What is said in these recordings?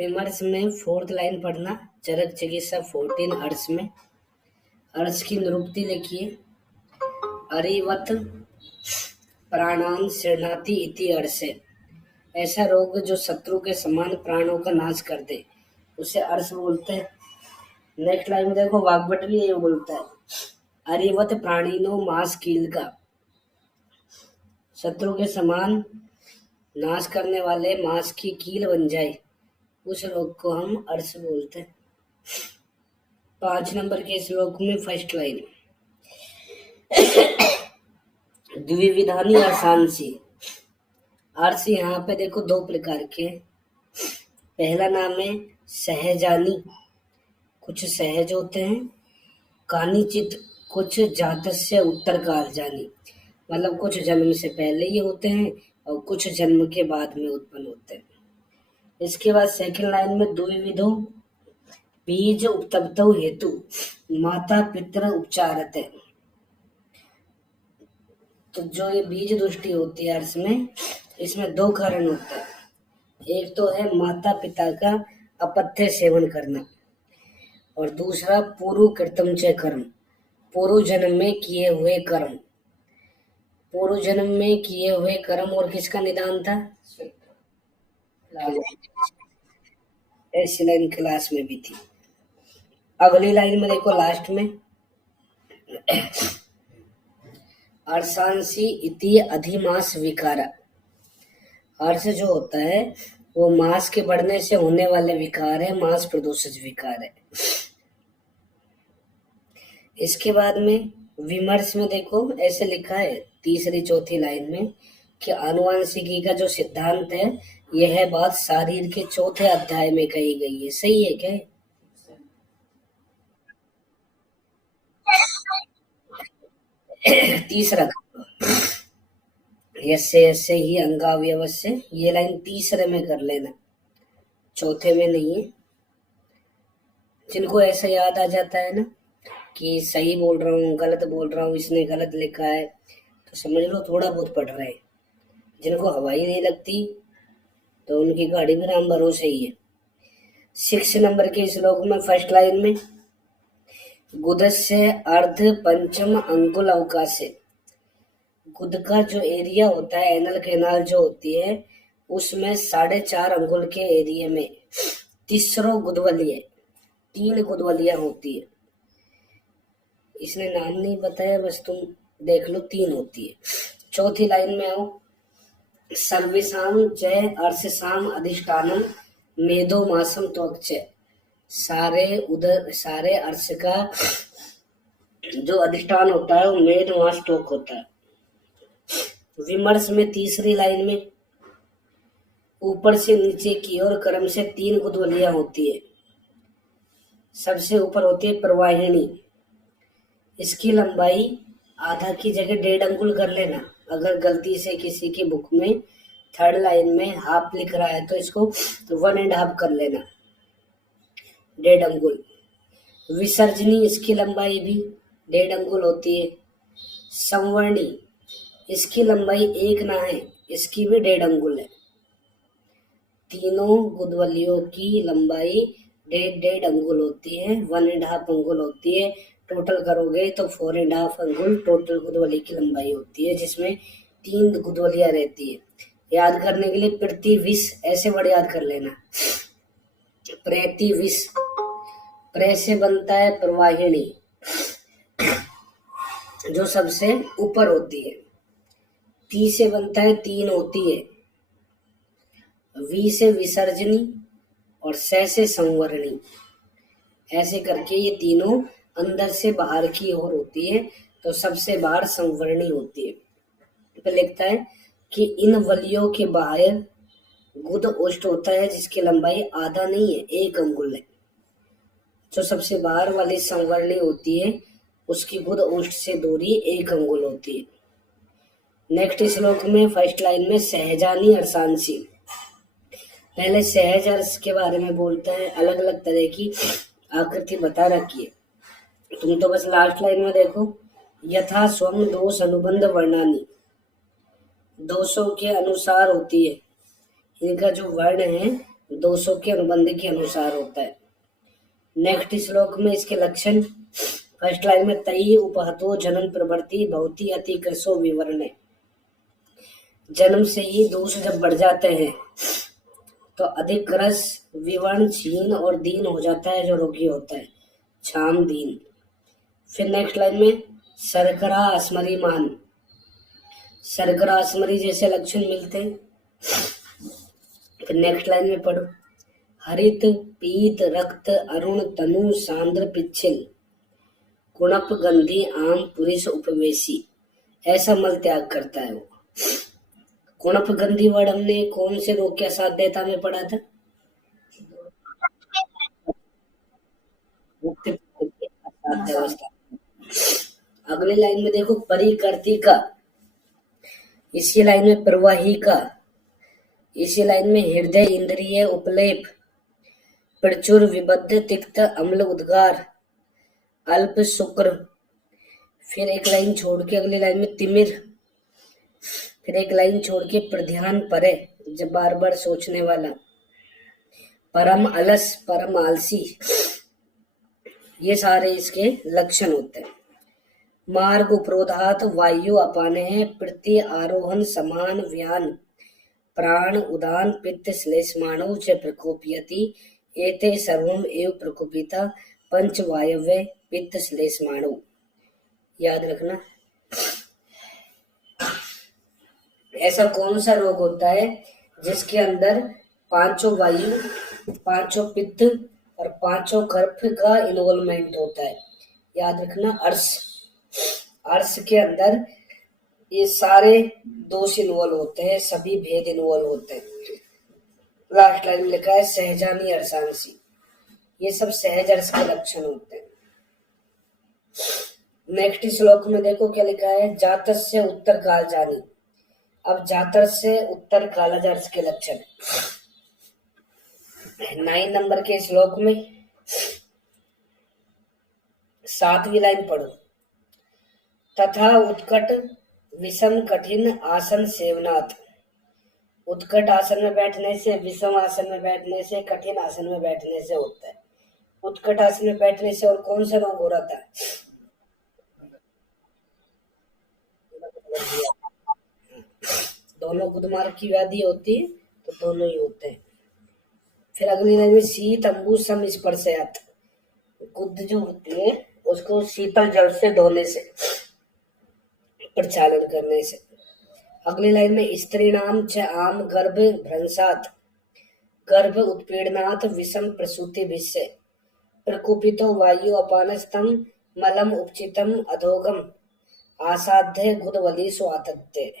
विमर्श में fourth line पढ़ना। चरक चिकित्सा 14 अर्श में अर्श की निरूक्ति लिखिए। अरिवत प्राणान शरणाति इति अर्श है। ऐसा रोग जो शत्रु के समान प्राणों का नाश कर दे उसे अर्श बोलते हैं। नेक्स्ट लाइन में देखो, वाग्भट भी ये बोलता है, अरिवत प्राणिनो मास कील का। शत्रु के समान नाश करने वाले मांस की कील बन जाए उस रोग को हम अर्श बोलते हैं। 5 नंबर के श्लोक में फर्स्ट लाइन, द्विविधानी अर्शांसी। अर्श यहाँ पे देखो 2 प्रकार के। पहला नाम है सहजानी, कुछ सहज होते हैं। कानिचित, कुछ जातस्य उत्तर काल जानी, मतलब कुछ जन्म से पहले ही होते हैं और कुछ जन्म के बाद में उत्पन्न होते हैं। इसके बाद सेकंड लाइन में द्विविधो बीज उपतप्तो हेतु माता पितर उपचारते। तो जो ये बीज दृष्टि होती है अर्श में, इसमें 2 कारण होते हैं। एक तो है माता पिता का अपथ्य सेवन करना और दूसरा पूर्व कृतम च कर्म, पूर्व जन्म में किए हुए कर्म। पूर्व जन्म में किए हुए कर्म और किसका निदान था? ऐसी लाइन क्लास में भी थी। अगली लाइन में देखो लास्ट में, अर्शांसी इति अधिमास विकारा। अर्श जो होता है वो मांस के बढ़ने से होने वाले विकार है, मांस प्रदूषित विकार है। इसके बाद में विमर्श में देखो ऐसे लिखा है तीसरी चौथी लाइन में कि आनुवांशिकी का जो सिद्धांत है यह बात शारीर के 4थे अध्याय में कही गई है। सही है क्या? तीसरा, यसे यसे ही अंगावयवस्य, ये लाइन तीसरे में कर लेना, चौथे में नहीं है। जिनको ऐसा याद आ जाता है ना कि सही बोल रहा हूँ गलत बोल रहा हूँ, इसने गलत लिखा है, तो समझ लो थोड़ा बहुत पढ़ रहे हैं। जिनको हवाई नहीं लगती तो उनकी गाड़ी भी राम भरोसे ही है। 6 नंबर के श्लोक में फर्स्ट लाइन में, गुदस्य अर्ध पंचम अंगुल अवकाश से। गुद का जो एरिया होता है, एनल कैनाल जो होती है, उसमें 4.5 अंगुल के एरिया में तीसरो गुदवलिया, 3 गुदवलिया होती है। इसने नाम नहीं बताया, बस तुम देख लो 3 होती है। चौथी लाइन में आओ, सर्वेशाम जय अर्षसाम अधिष्ठानम मेधो मासम त्वक्ष। सारे अर्श का जो अधिष्ठान होता है वो मेध मास त्वक होता है। विमर्श में तीसरी लाइन में, ऊपर से नीचे की ओर क्रम से 3 गुदवलियां होती है। सबसे ऊपर होती है प्रवाहिणी, इसकी लंबाई आधा की जगह 1.5 अंगुल कर लेना। अगर गलती से किसी की बुक में थर्ड लाइन में हाफ लिख रहा है तो इसको 1.5 कर लेना, 1.5 अंगुल। विसर्जनी, इसकी लंबाई भी 1.5 अंगुल होती है। संवर्णी, इसकी लंबाई 1 ना है, इसकी भी 1.5 अंगुल है। तीनों गुदवलियों की लंबाई 1.5 अंगुल होती है, 1.5 अंगुल होती है। टोटल करोगे तो 4.5 अंगुल टोटल गुदवली की लंबाई होती है, जिसमें 3 गुदवलियां रहती है। याद करने के लिए प्रतिविश ऐसे वर्ड याद कर लेना। प्रतिविश, प्रे से बनता है प्रवाहिणी जो सबसे ऊपर होती है, ती से बनता है 3 होती है, वी से विसर्जनी और से संवरणी। ऐसे करके ये तीनों अंदर से बाहर की ओर होती है, तो सबसे बाहर संवरणी होती है। तो लिखता है कि इन वलियों के बाहर गुद ओष्ठ होता है जिसकी लंबाई आधा नहीं है, 1 अंगुल है। जो सबसे बाहर वाली संवरणी होती है उसकी गुद ओष्ठ से दूरी 1 अंगुल होती है। नेक्स्ट श्लोक में फर्स्ट लाइन में सहजानी अर्शांसी। पहले सहज अर्श के बारे में बोलता है, अलग अलग तरह की आकृति बता रखी है। तुम तो बस लास्ट लाइन में देखो, यथा स्वम दोष अनुबंध वर्णानी, दोषों के अनुसार होती है। इनका जो वर्ण है दोषों के अनुबंध के अनुसार होता है। नेक्स्ट श्लोक में इसके लक्षण, फर्स्ट लाइन में तई उपहतो जनन प्रवृत्ति भवती अति कृशो विवरण। जन्म से ही दोष जब बढ़ जाते हैं तो अधिक रस विवर्ण क्षीण और दीन हो जाता है, जो रोगी होता है क्षाम दीन। फिर नेक्स्ट लाइन में शर्करा स्मरिमान, शर्करा स्मरी जैसे लक्षण मिलते हैं। फिर नेक्स्ट लाइन में पढ़ो, हरित पीत रक्त अरुण तनु सांद्र पिच्छिल कुणप गंधी आम पुरुष उपवेशी, ऐसा मल त्याग करता है वो। कुणप गंधी वर्ड हमने कौन से रोग के असाध्यता में पढ़ा था? मुक्ति की असाध्य अवस्था। अगली लाइन में देखो परिकर्ती का, इसी लाइन में प्रवाही का, इसी लाइन में हृदय इंद्रिय उपलेप, प्रचुर विबद्ध तिक्त अम्ल उद्गार, अल्प शुक्र। फिर एक लाइन छोड़ के अगली लाइन में तिमिर, फिर एक लाइन छोड़ के प्रध्यान परे, जब बार बार सोचने वाला, परम अलस परम आलसी, ये सारे इसके लक्षण होते हैं। मार्ग उपरोधात वायु अपाने प्रति आरोहण समान व्यान प्राण उदान पित्त श्लेष्माणु च प्रकोपयति एते सर्वम एव प्रकोपिता पंच वायव्य पित्त श्लेष्माणु। याद रखना, ऐसा कौन सा रोग होता है जिसके अंदर पांचों वायु, पांचों पित्त और पांचों गर्भ का इन्वॉल्वमेंट होता है? याद रखना, अर्श। अर्श के अंदर ये सारे दोष इन्वॉल्व होते हैं, सभी भेद इन्वॉल्व होते हैं। लास्ट लाइन में लिखा है सहजानी अर्शांसी, ये सब सहज अर्श के लक्षण होते हैं। नेक्स्ट श्लोक में देखो क्या लिखा है, जातस्य उत्तर काल जानी। अब जातर से उत्तर कालज अर्श के लक्षण 9 नंबर के श्लोक में 7वीं लाइन पढ़ो, तथा उत्कट विषम कठिन आसन सेवनाथ। उत्कट आसन में बैठने से, विषम आसन में बैठने से, कठिन आसन में बैठने से होता है। उत्कट आसन में बैठने से और कौन सा रोग हो रहा था? दोनों गुदमार्ग की व्याधि होती है तो दोनों ही होते हैं। फिर अगली लाइन में शीत अंबु सम स्पर्शयात, गुद्द जो होती है उसको शीतल जल से धोने से, प्रचालन करने से। अगली लाइन में स्त्री नाम च आम गर्भ भ्रंशात गर्भ उत्पीड़नात् विषम प्रसूति भिष्य प्रकुपितो वायु अपानस्तम मलम उपचितम अधोगम आसाध्य गुदवली स्वातत्य।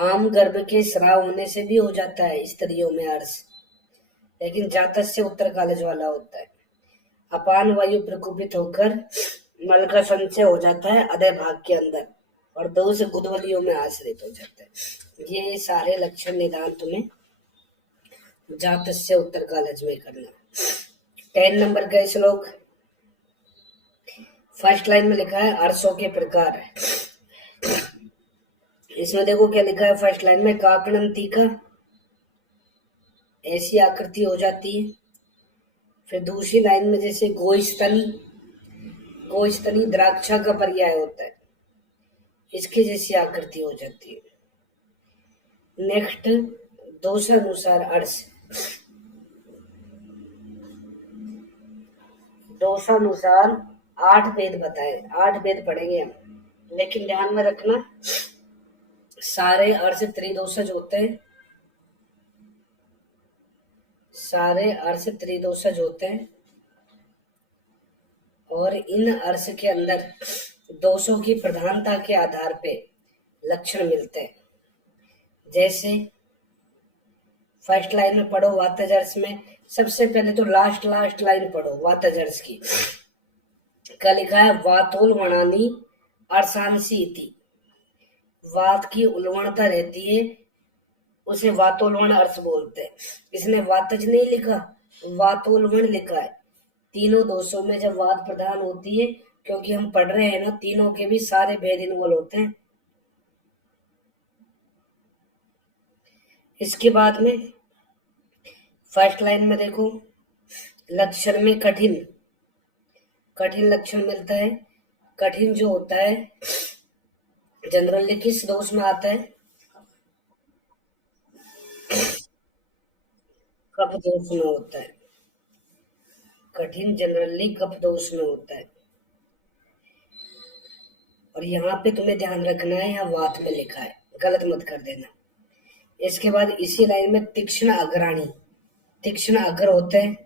आम गर्भ के स्राव होने से भी हो जाता है स्त्रियों में अर्श, लेकिन जातक से उत्तर कालज वाला होता है। अपान वायु प्रकुपित होकर मल का संचय हो जाता है अधे भाग के अंदर और दोष गुदवलियों में आश्रित हो जाता है। ये सारे लक्षण निदान तुम्हें जातक से उत्तर कालज में करना। 10 नंबर का श्लोक, फर्स्ट लाइन में लिखा है अर्शों के प्रकार। इसमें देखो क्या लिखा है फर्स्ट लाइन में, काकणंती का ऐसी आकृति हो जाती है। फिर दूसरी लाइन में जैसे गोस्तनी, गोस्तनी द्राक्षा का पर्याय होता है, इसके जैसी आकृति हो जाती है। नेक्स्ट दोषानुसार अर्श, दोषानुसार 8 भेद बताए, 8 भेद पढ़ेंगे हम, लेकिन ध्यान में रखना सारे अर्श त्रिदोषज होते हैं, सारे अर्श त्रिदोषज होते हैं और इन अर्श के अंदर दोषों की प्रधानता के आधार पे लक्षण मिलते हैं। जैसे फर्स्ट लाइन में पढ़ो वातज अर्श में, सबसे पहले तो लास्ट लाइन पढ़ो वातज अर्श की। क्या लिखा है, वातोल वणानी अर्शांसी इति, वात की उल्वणता रहती है उसे वातोलवण अर्श बोलते हैं। इसने वातज नहीं लिखा, वातोलवण लिखा है। तीनों दोषों में जब वात प्रधान होती है, क्योंकि हम पढ़ रहे हैं ना, तीनों के भी सारे भेद इन्वॉल्व होते हैं। इसके बाद में फर्स्ट लाइन में देखो, लक्षण में कठिन, कठिन लक्षण मिलता है। कठिन जो होता है जनरली किस दोष में आता है? कफ दोष में होता है। कठिन जनरली कफ दोष में होता है। और यहाँ पे तुम्हें ध्यान रखना है, यहाँ वात में लिखा है, गलत मत कर देना। इसके बाद इसी लाइन में तीक्ष्ण अग्राणी, तीक्ष्ण अग्र होते हैं।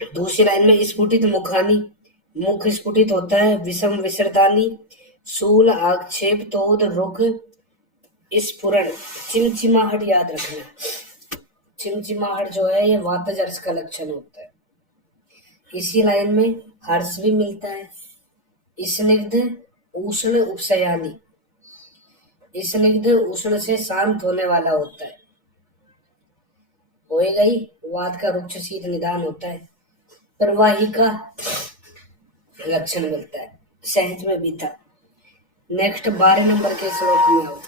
दूसरी लाइन में स्फुटित मुखानी, मुख स्फुटित होता है। विषम विसर्तानी, शूल आक्षेप तोद रुख स्फुरण, चिमचिमाहट याद रखना। चिमचिमाहट जो है ये वातज अर्श का लक्षण होता है। इसी लाइन में हर्ष भी मिलता है। स्निग्ध उष्ण उपशयानी, स्निग्ध उष्ण से शांत होने वाला होता है। होएगा ही, वात का रुक्ष शीत निदान होता है। प्रवाही का लक्षण मिलता है, सहज में भी था। नेक्स्ट 12 नंबर के श्लोक में आओ।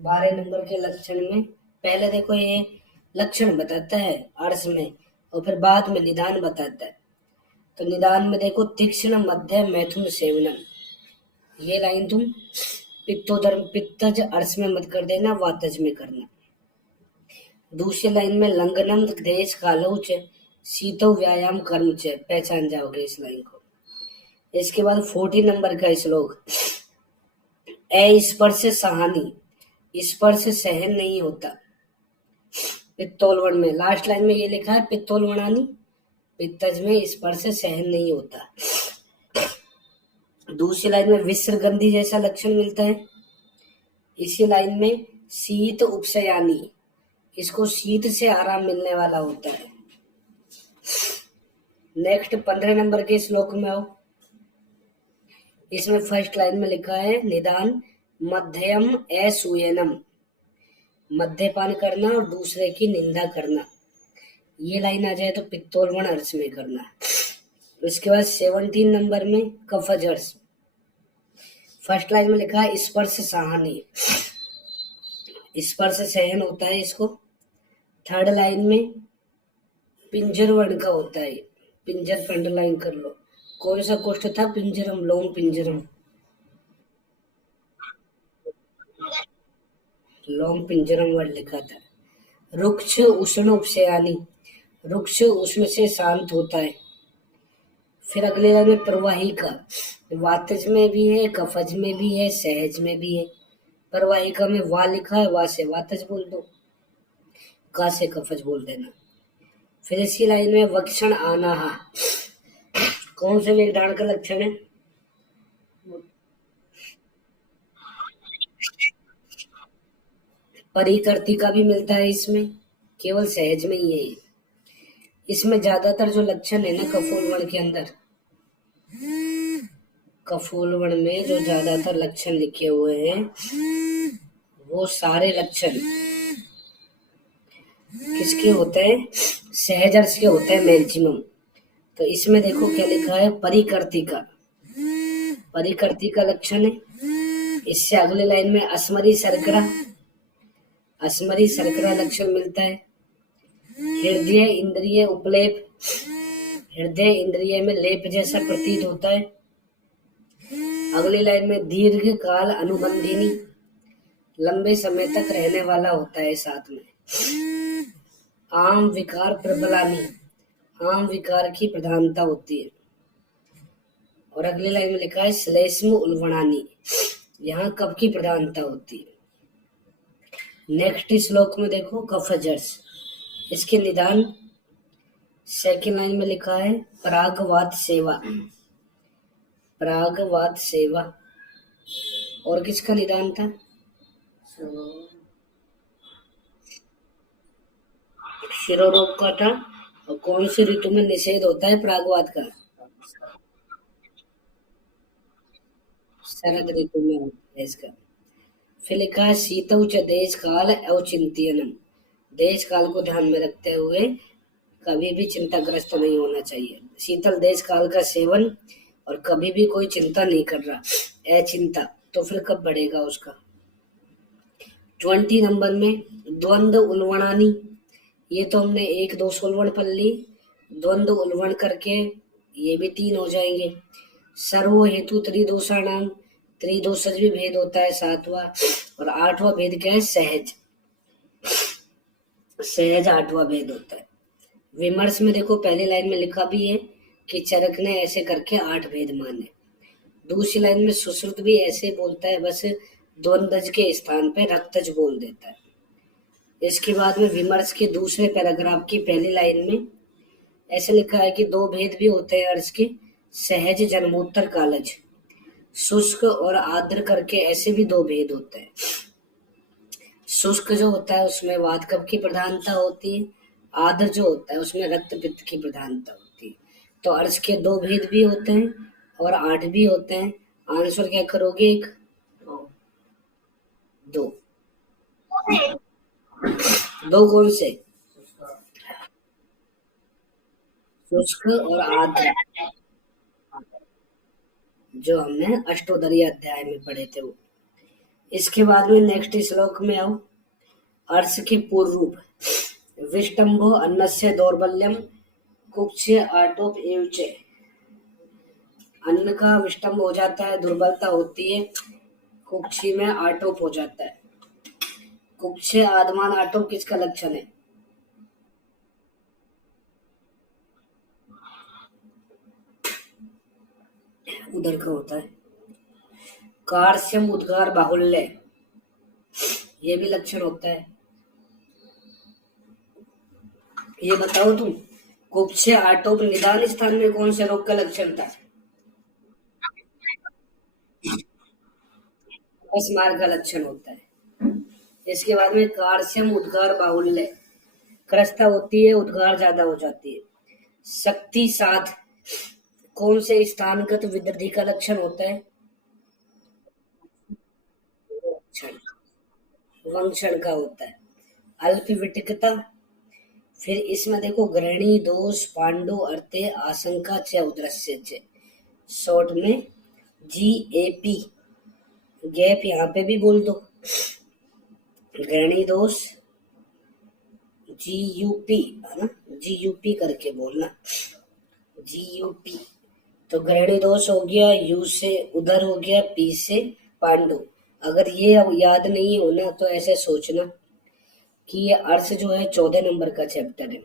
12 नंबर के लक्षण में पहले देखो ये लक्षण बताता है अर्श में, और फिर बाद में निदान बताता है। तो निदान में देखो, तीक्ष्ण मध्य मैथुन सेवनम, ये लाइन तुम पित्तोदर्म पित्तज अर्श में मत कर देना, वातज में करना। दूसरी लाइन में लंघनम देश कालो च शीतो व्यायाम कर्म च, पहचान जाओगे इस लाइन को। इसके बाद 40 नंबर का श्लोक, स्पर्श सहानी, स्पर्श सहन नहीं होता। पित्तोलवण में लास्ट लाइन में ये लिखा है पित्तोलवणानी, पित्तज में स्पर्श सहन नहीं होता। दूसरी लाइन में विसर्गंधी जैसा लक्षण मिलता है। इसी लाइन में शीत उपशयानी, इसको शीत से आराम मिलने वाला होता है। नेक्स्ट 15 नंबर के श्लोक में आओ। इसमें फर्स्ट लाइन में लिखा है निदान मध्यम असूयनम, मध्यपान करना और दूसरे की निंदा करना। ये लाइन आ जाए तो पित्तोलवण अर्श में करना। इसके बाद 17 नंबर में कफज अर्श, फर्स्ट लाइन में लिखा है स्पर्श सहानी, स्पर्श सहन होता है इसको। थर्ड लाइन में पिंजर वर्ण का होता है, पिंजर पे अंडरलाइन कर लो। कौन सा कोष्ठ था? पिंजरम, लोम पिंजरम, लोम पिंजरम वर्ड लिखा था। रुक्ष उष्ण उपशयानी, रुक्ष उष्ण से शांत होता है। फिर अगले लाइन में प्रवाही का, वातज में भी है, कफज में भी है, सहज में भी है। प्रवाहिका में वा लिखा है, वा से वातज बोल दो, का से कफज बोल देना। फिर इसी लाइन में वक्षण आनाहा, कौन से वेगदान का लक्षण है? परिकर्ती का भी मिलता है इसमें, केवल सहज में ही है। इसमें ज्यादातर जो लक्षण है ना कफोलवण के अंदर, कफोलवण में जो ज्यादातर लक्षण लिखे हुए हैं वो सारे लक्षण किसके होते हैं? सहज अर्श के होते हैं मैक्सिमम। तो इसमें देखो क्या लिखा है, परिकर्ती का, परिकर्ती का लक्षण है। इससे अगले लाइन में अस्मरी शर्करा, अस्मरी शर्करा लक्षण मिलता है। हृदय इंद्रिय उपलेप, हृदय इंद्रिय में लेप जैसा प्रतीत होता है। अगली लाइन में दीर्घ काल अनुबंधिनी, लंबे समय तक रहने वाला होता है साथ में। आम विकार प्रबलानी, आम विकार की प्रधानता होती है। और अगली लाइन में लिखा है श्लेष्म उल्वणानी, यहाँ कफ की प्रधानता होती है। नेक्स्ट श्लोक में देखो कफजर्स, इसके निदान सेकंड लाइन में लिखा है परागवात सेवा, परागवात सेवा। और किसका निदान था? शिरोरोग का था। और कौन सी ऋतु में निषेध होता है परागवात का? शरद ऋतु में होता है इसका। फिर लिखा है शीतौ च देश काल अवचिंत्यनम, देश काल को ध्यान में रखते हुए कभी भी चिंताग्रस्त नहीं होना चाहिए। शीतल देश काल का सेवन, और कभी भी कोई चिंता नहीं कर रहा, अचिंता। तो फिर कब बढ़ेगा उसका। 20 नंबर में द्वंद्व उल्वणानी, ये तो हमने एक दो सोलवण पढ़ ली। द्वंद्व उल्वण करके ये भी 3 हो जाएंगे। सर्व हेतु त्रिदोषाणाम, त्रिदोषज भी भेद होता है 7वां। और 8वां भेद क्या है, सहज। सहज 8वां भेद होता है। विमर्श में देखो पहली लाइन में लिखा भी है कि चरक ने ऐसे करके 8 भेद माने। दूसरी लाइन में सुश्रुत भी ऐसे बोलता है, बस द्वंद्वज के स्थान पे रक्तज बोल देता है। इसके बाद में विमर्श के दूसरे पैराग्राफ की पहली लाइन में ऐसे लिखा है कि 2 भेद भी होते हैं अर्श के, सहज जन्मोत्तर कालज। शुष्क और आर्द्र करके ऐसे भी 2 भेद होते हैं। शुष्क जो होता है उसमें वात कफ की प्रधानता होती है, आर्द्र जो होता है उसमें रक्त पित्त की प्रधानता होती है। तो अर्श के 2 भेद भी होते हैं और 8 भी होते हैं। आंसर क्या करोगे, एक 2। 2 कौन से, शुष्क और आर्द्र, जो हमने अष्टोदरी अध्याय में पढ़े थे वो। इसके बाद में नेक्स्ट श्लोक में आओ। अर्श के पूर्व रूप, विष्टम्भो अन्नस्य दौर्बल्यम कुक्ष्य आटोप एवचे। अन्न का विष्टम्भ हो जाता है, दुर्बलता होती है, कुक्षी में आटोप हो जाता है। कुक्षे आदमान आटोप किसका लक्षण है, उधर का होता है। कार्स्यम उद्गार बाहुल्य, ये भी लक्षण होता है। ये बताओ तुम, कुक्षे आटोप निदान स्थान में कौन से रोग का लक्षण था, अपस्मार का लक्षण होता है। इसके बाद में कार्स्यम उद्गार बाहुल्य, क्रस्ता होती है, उद्गार ज्यादा हो जाती है। शक्ति साध, कौन से स्थानगत विदृधि का लक्षण होता है, वंक्षण का होता है। अल्प विटिकता, फिर इसमें देखो ग्रहणी दोष पांडु अर्थे आशंका च उदृश्य च, शॉर्ट में GAP, गैप यहाँ पे भी बोल दो। ग्रहणी दोष GUP है ना, GUP करके बोलना, GUP। तो ग्रहणी दोष हो गया, यू से उधर हो गया, P से पांडु। अगर ये याद नहीं होना तो ऐसे सोचना कि ये अर्थ जो है 14 नंबर का चैप्टर है,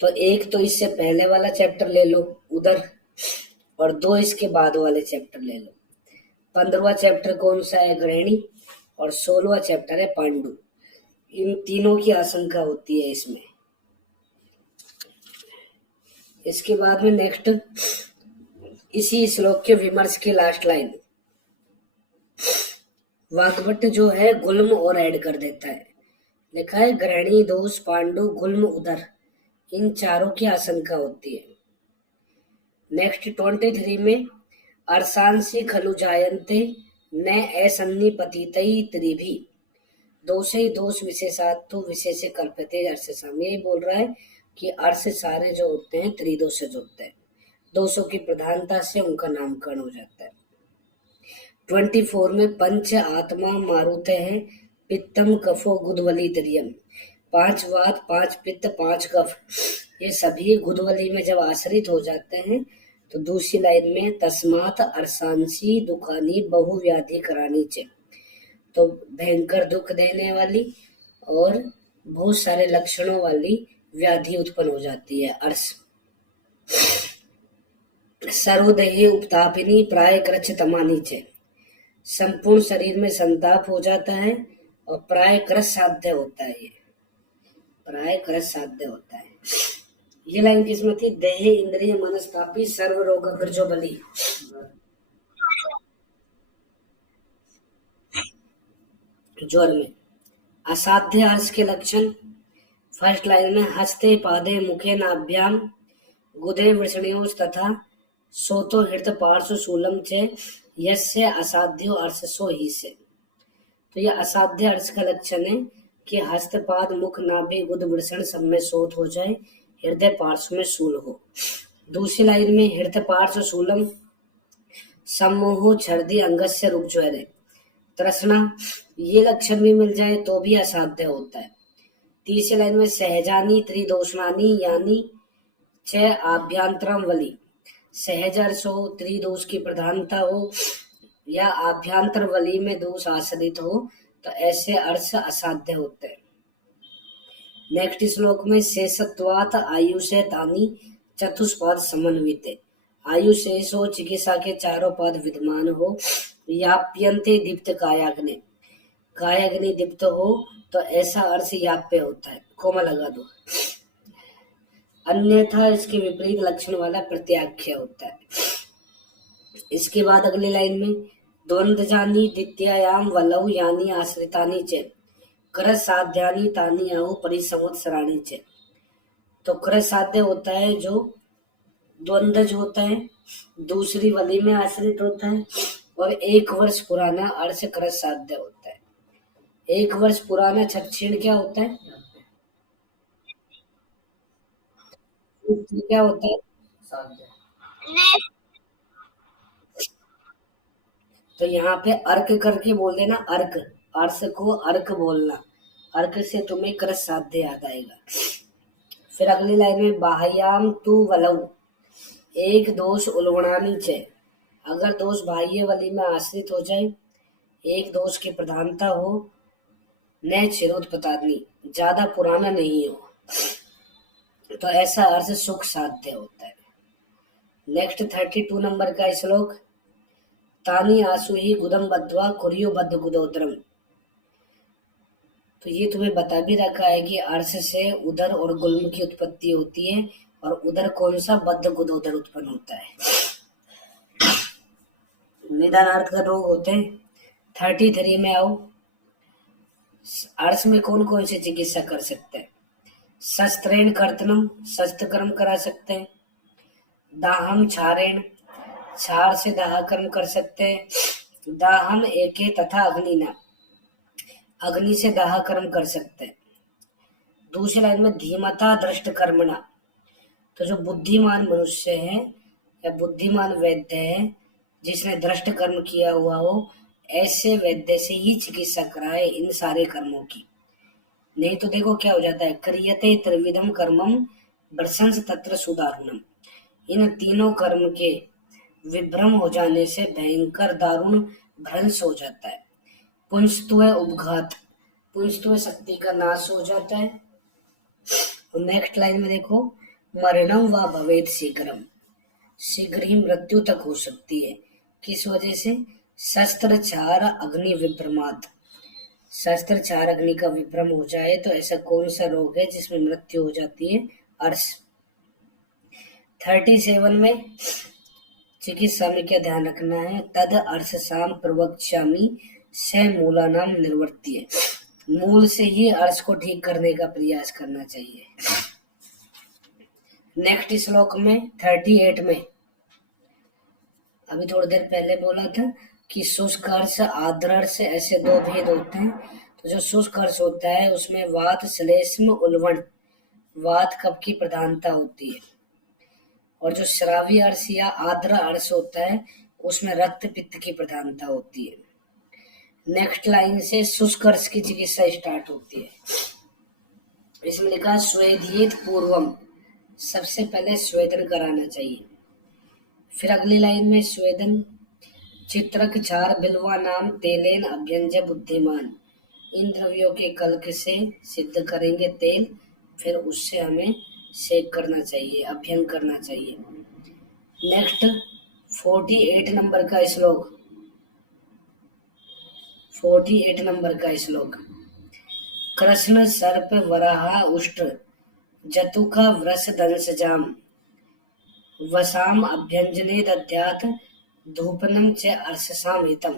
तो एक तो इससे पहले वाला चैप्टर ले लो उधर, और 2 इसके बाद वाले चैप्टर ले लो। 15वां चैप्टर कौन सा है, ग्रहणी, और 16वां चैप्टर है पांडु। इन तीनों की आशंका होती है इसमें। इसके बाद में नेक्स्ट इसी श्लोक के विमर्श की लास्ट लाइन, वाग्भट्ट जो है गुल्म और ऐड कर देता है। लिखा है ग्रहणी दोष पांडु गुल्म उदर, इन चारों की आशंका होती है। नेक्स्ट 23 में अर्शांसी खलु जायन्ते न असन्निपतितै त्रिभी, दोषे दोष विशेषात्व विशेष कल्पते अर्श साम। यही बोल रहा है कि अर्श सारे जो होते हैं त्रिदोषज होते हैं, दोषों की प्रधानता से उनका नामकरण हो जाता है। 24 में पंच आत्मा मारुते है पित्तम कफो गुदवली त्रियम, 5 वात 5 पित्त 5 कफ, ये सभी गुदवली में जब आश्रित हो जाते हैं तो दूसरी लाइन में तस्मात अर्शांसी दुखानी बहुव्याधि करानी चे, तो भयंकर दुख देने वाली और बहुत सारे लक्षणों वाली व्याधि उत्पन्न हो जाती है अर्श। सर्वदेही उपतापिनी प्राय कृच्छ तमानी चे, संपूर्ण शरीर में संताप हो जाता है और प्राय क्रस साध्य होता है, ये प्राय क्रस साध्य होता है। ये लाइन किसमें थी, देह इंद्रिय मनस्तापी सर्व रोग जो बली। ज्वर में असाध्य अर्श के लक्षण, फर्स्ट लाइन में हस्ते पादे मुखे नाभ्याम गुदे वृषणियों तथा सोतो हृत पार्श्व शूलम चे यस्य असाध्यो अर्श सो ही से। तो यह असाध्य अर्श का लक्षण है कि हस्तपाद मुख नाभि गुद वृषण सब में सोत हो जाए, हृदय पार्श्व में शूल हो। दूसरी लाइन में हृदय पार्श्व शूलम सम्मोह छर्दी अंगस्य रूप ज्वरे, तृष्णा, ये लक्षण भी मिल जाए तो भी असाध्य होता है। तीसरी लाइन में सहजानी त्रिदोषणानी यानी छह आभ्यंतरम वली, सहज अर्थ हो, त्रिदोष की प्रधानता हो या आभ्यंतर वली में दोष आश्रित हो तो ऐसे अर्थ असाध्य होते हैं। नेक्स्ट श्लोक में शेषत्वात आयुषे तानी चतुष्पाद समन्वित, आयु शेष हो, चिकित्सा के चारों पाद विद्यमान हो, याप्यंते दीप्त कायाग्नि, कायाग्नि दीप्त हो तो ऐसा अर्थ याप्य होता है, कोमा लगा दो। अन्यथा इसके विपरीत लक्षण वाला प्रत्याख्य होता है। इसके बाद अगली लाइन में द्वंद्व जानी द्वितीयायाम वलौ यानी आश्रितानी च कर साध्यानी तानी आहु परिसंवत्सराणी च, तो कर साध्य होता है जो द्वंद्वज होता है, दूसरी वली में आश्रित होता है और 1 वर्ष पुराना अर्थ कर साध्य होता है। 1 वर्ष पुराना छक्षीण क्या होता है? क्या होता है? तो यहाँ पे अर्क करके बोल देना, अर्क, अर्थ को अर्क बोलना, अर्क से तुम्हें कर साध्य याद आएगा। फिर अगली लाइन में बाह्याम तू वलऊ, एक दोष उल्वणानी च, अगर दोष बाह्य वली में आश्रित हो जाए, एक दोष की प्रधानता हो, न चिरोत्पताग्नि, ज्यादा पुराना नहीं हो, तो ऐसा अर्थ सुख साध्य होता है। नेक्स्ट 32 नंबर का श्लोक, तानी आसु ही गुदम बद्वा कुरियो बद्ध गुदोदरम, तो ये तुम्हें बता भी रखा है कि अर्श से उदर और गुल्म की उत्पत्ति होती है, और उदर कौन सा? बद्ध गुदोदर उत्पन्न होता है, निदानार्थ का रोग होते हैं। 33 में आओ, अर्श में कौन कौन सी चिकित्सा कर सकते हैं? शस्त्रेण कर्तनम, शस्त्र कर्म करा सकते हैं। दाहम छारेण, छार से दाह कर्म कर सकते हैं। दाहम एके तथा अग्निना, अग्नि से दाह कर्म कर सकते हैं। दूसरी लाइन में धीमता दृष्ट कर्मणा, तो जो बुद्धिमान मनुष्य है या बुद्धिमान वैद्य है जिसने दृष्ट कर्म किया हुआ हो, ऐसे वैद्य से ही चिकित्सा कराए इन सारे कर्मों की, नहीं तो देखो क्या हो जाता है, क्रियते त्रिविधम कर्मम वर्षंस तत्र सुदारुणम, इन तीनों कर्म के विभ्रम हो जाने से भयंकर दारुण भ्रंश हो जाता है। पुंस्तु उपघात, पुंस्तु शक्ति का नाश हो जाता है। और नेक्स्ट लाइन में देखो, मरणम व भवेत शीघ्रम, शीघ्र ही मृत्यु तक हो सकती है, किस वजह से? शस्त्र चार अग्नि विभ्रमात, शस्त्र चार अग्नि का विभ्रम हो जाए तो ऐसा कौन सा रोग है जिसमें मृत्यु हो जाती है? अर्श। 37 में चिकित्सा में क्या ध्यान रखना है? तद अर्श साम प्रवक्ष्यामि से मूला नाम निर्वर्त्य, मूल से ही अर्श को ठीक करने का प्रयास करना चाहिए। नेक्स्ट श्लोक में 38 में अभी थोड़ी देर पहले बोला था कि शुष्क अर्श आर्द्र अर्श ऐसे दो भेद होते हैं। तो जो शुष्क अर्श होता है उसमें वात श्लेष्म उल्वण, वात कफ की प्रधानता होती है, और जो श्रावी अर्श या आर्द्र अर्श होता है उसमें रक्त पित्त की प्रधानता होती है। नेक्स्ट लाइन से शुष्क अर्श की चिकित्सा स्टार्ट होती है। इसमें लिखा स्वेदियेत पूर्वम, सबसे पहले स्वेदन कराना चाहिए। फिर अगली लाइन में स्वेदन चित्रक चार बिल्वा नाम तेलेन अभ्यंज बुद्धिमान, इन द्रव्यों के कल्क से सिद्ध करेंगे तेल, फिर उससे हमें सेक करना चाहिए, अभ्यंग करना चाहिए। नेक्स्ट 48 नंबर का श्लोक, 48 नंबर का श्लोक, कृष्ण सर्प वराह उष्ट जतुका व्रस दंसजाम वसाम अभ्यंजने दद्यात धूपनम च अर्शसाम हितम,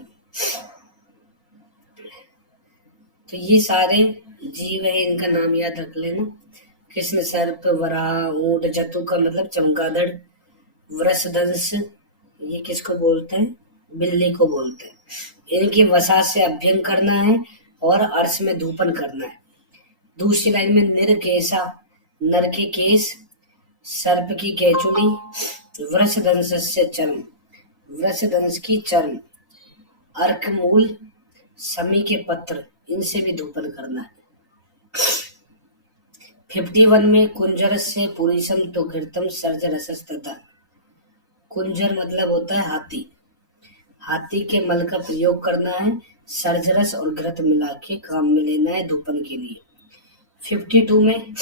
तो ये सारे जीव है, इनका नाम याद रख लेना। कृष्ण सर्प वराह ऊंट, जतु का मतलब चमगादड़, वृषदंश ये किसको बोलते हैं? बिल्ली को बोलते हैं। इनकी वसा से अभ्यंग करना है और अर्श में धूपन करना है। दूसरी लाइन में निर्केशा, नर के केस, सर्प की केचुली, वृषदंश से चर्म, वृषधनुष की चर्म, अर्क मूल, समी के पत्र, इनसे भी धूपन करना है। 51 में कुंजर से पुरीशम तो घृतम सर्ज रसस तथा। कुंजर मतलब होता है हाथी, हाथी के मल का प्रयोग करना है, सर्जरस और घृत मिला के काम में लेना है धूपन के लिए। 52 में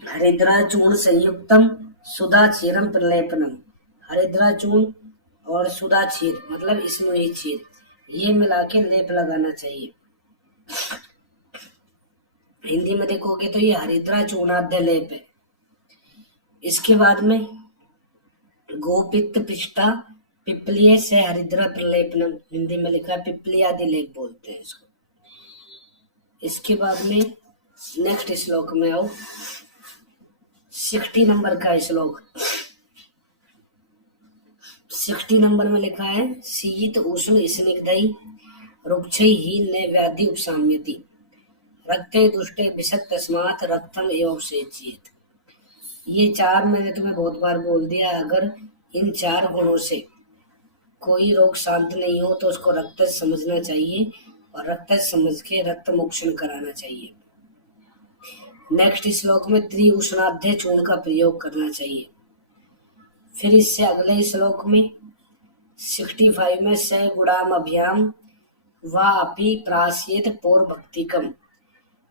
हरिद्रा चूर्ण संयुक्तम सुधा क्षीरम प्रलेपनम। हरिद्रा चूर्ण और सुधा क्षीर मतलब इसमें ही क्षीर, ये मिला के लेप लगाना चाहिए। हिंदी में देखोगे तो ये हरिद्रा चूर्णाद्य लेप है। इसके बाद में गोपित्त पिष्टा पिपलिये से हरिद्रा प्रलेपनम, हिंदी में लिखा है पिपलियादि लेप बोलते हैं इसको। इसके बाद में नेक्स्ट श्लोक में आओ, 60 नंबर का श्लोक। 60 नंबर में लिखा है शीत उष्ण स्निग्धई रुक्षैः न व्याधि उपशाम्यति रक्ते दुष्टे विशत तस्मात् रक्तम एवं सेचयेत्। ये चार मैंने तुम्हें बहुत बार बोल दिया, अगर इन चार गुणों से कोई रोग शांत नहीं हो तो उसको रक्त समझना चाहिए और रक्त समझ के रक्त मोक्षण कराना चाहिए। नेक्स्ट श्लोक में त्रिउष्णाध्य चूर्ण का प्रयोग करना चाहिए। फिर इससे अगले श्लोक में 65 में स गुणाम अभ्याम वा अपि प्रास्येत पौर भक्तिकम।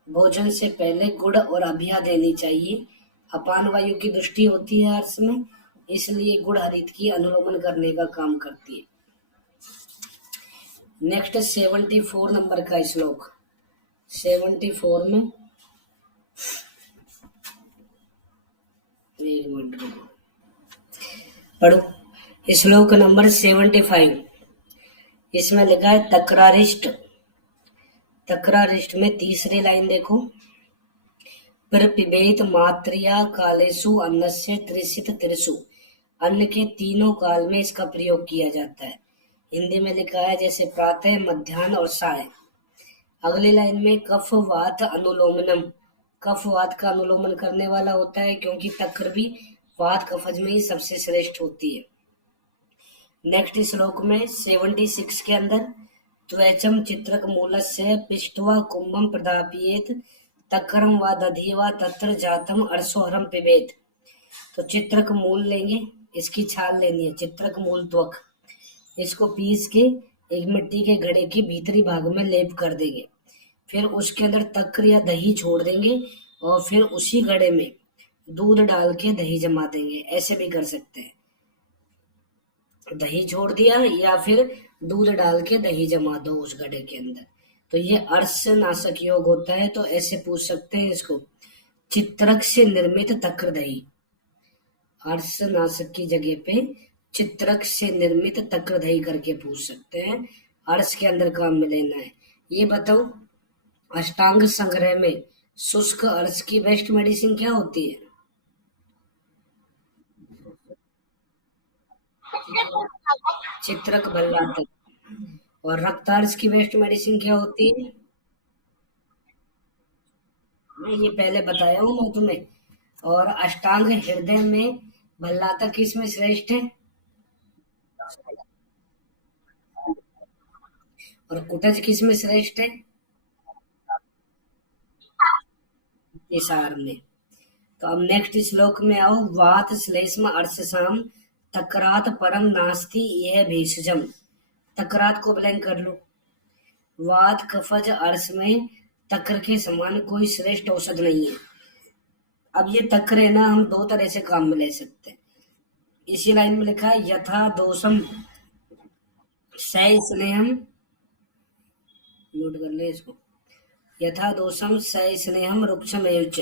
भोजन से पहले गुड़ और अभिया देनी चाहिए। अपान वायु की दृष्टि होती है अर्श में, इसलिए गुड़ हरित की अनुलोमन करने का काम करती है। नेक्स्ट 74 नंबर का श्लोक। 74 में एक मिनट पढ़ो, श्लोक नंबर 75। इसमें लिखा है तकरारिष्ट। तकरारिष्ट में तीसरी लाइन देखो, पर पिबेत मात्रिया कालेषु अन्नस्य त्रिसित त्रिषु। अन्न के तीनों काल में इसका प्रयोग किया जाता है। हिंदी में लिखा है जैसे प्रातः, मध्याह्न और साय। अगली लाइन में कफ वात अनुलोमनम। कफ वात का अनुलोमन करने वाला होता है, क्योंकि तक्र भी वात कफज में ही सबसे श्रेष्ठ होती है। नेक्स्ट श्लोक में 76 के अंदर त्वचम चित्रक मूलस्य पिष्टवा कुंभम प्रदापियेत तक्रम व दधि व तत्र जातम अर्सोहरम पिबेत। तो चित्रक मूल लेंगे, इसकी छाल लेनी है, चित्रक मूल त्वक, इसको पीस के एक मिट्टी के घड़े के भीतरी भाग में लेप कर देंगे। फिर उसके अंदर तक्र या दही छोड़ देंगे और फिर उसी घड़े में दूध डाल के दही जमा देंगे। ऐसे भी कर सकते हैं, दही छोड़ दिया या फिर दूध डाल के दही जमा दो उस घड़े के अंदर। तो ये अर्श नाशक योग होता है। तो ऐसे पूछ सकते हैं इसको, चित्रक से निर्मित तक्र दही। अर्श नाशक की जगह पे चित्रक से निर्मित तक्र दही करके पूछ सकते हैं। अर्श के अंदर काम में लेना है। ये बताओ, अष्टांग संग्रह में शुष्क अर्श की बेस्ट मेडिसिन क्या होती है? चित्रक भल्लातक। और रक्तार्स की बेस्ट मेडिसिन क्या होती है? मैं ये पहले बताया हूँ मैं तुम्हें। और अष्टांग हृदय में भल्लातक किसमें श्रेष्ठ है? और कुटज किसमें श्रेष्ठ है? इसार में। तो अब नेक्स्ट श्लोक में आओ, वात श्लेष्म अर्शसाम तकरात परम नास्ति यह भेषजम। तकरात को ब्लैंक कर लो। वात कफज अर्श में तक्र के समान कोई श्रेष्ठ औषध नहीं है। अब ये तक्र है ना, हम दो तरह से काम में ले सकते हैं। इसी लाइन में लिखा है यथा दोषम स स्नेहम, नोट कर ले इसको, यथा दोषम स स्नेहम रुक्षम एवच।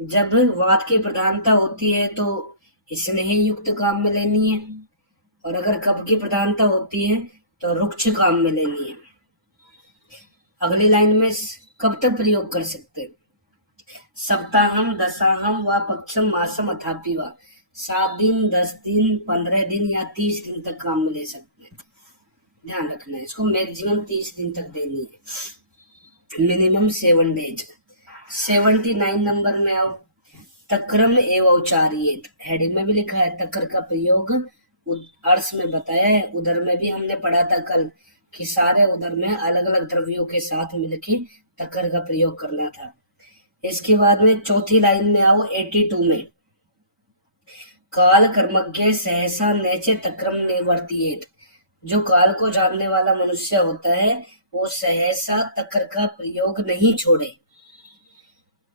जब वात की प्रधानता होती है तो स्नेह युक्त काम में लेनी है, और अगर कफ की प्रधानता होती है तो रुक्ष काम में लेनी है। अगली लाइन में कब तक प्रयोग कर सकते हैं? सप्ताहम दशाहम व पक्षम मासम अथापि व। 7 दिन, 10 दिन, 15 दिन या 30 दिन तक काम में ले सकते हैं। ध्यान रखना है इसको, मैक्सिमम 30 दिन तक देनी है, मिनिमम 7 डेज। 79 नंबर में आओ, तक्रम एवं औचारियत। हेडिंग में भी लिखा है तक्र का प्रयोग अर्श में बताया है, उदर में भी हमने पढ़ा था कल कि सारे उदर में अलग अलग द्रव्यों के साथ मिलके तक्कर का प्रयोग करना था। इसके बाद में चौथी लाइन में आओ 82 में, काल कर्मज्ञ सहसा नैचे तक्रम निवर्तियेत। जो काल को जानने वाला मनुष्य होता है वो सहसा तक्र का प्रयोग नहीं छोड़े।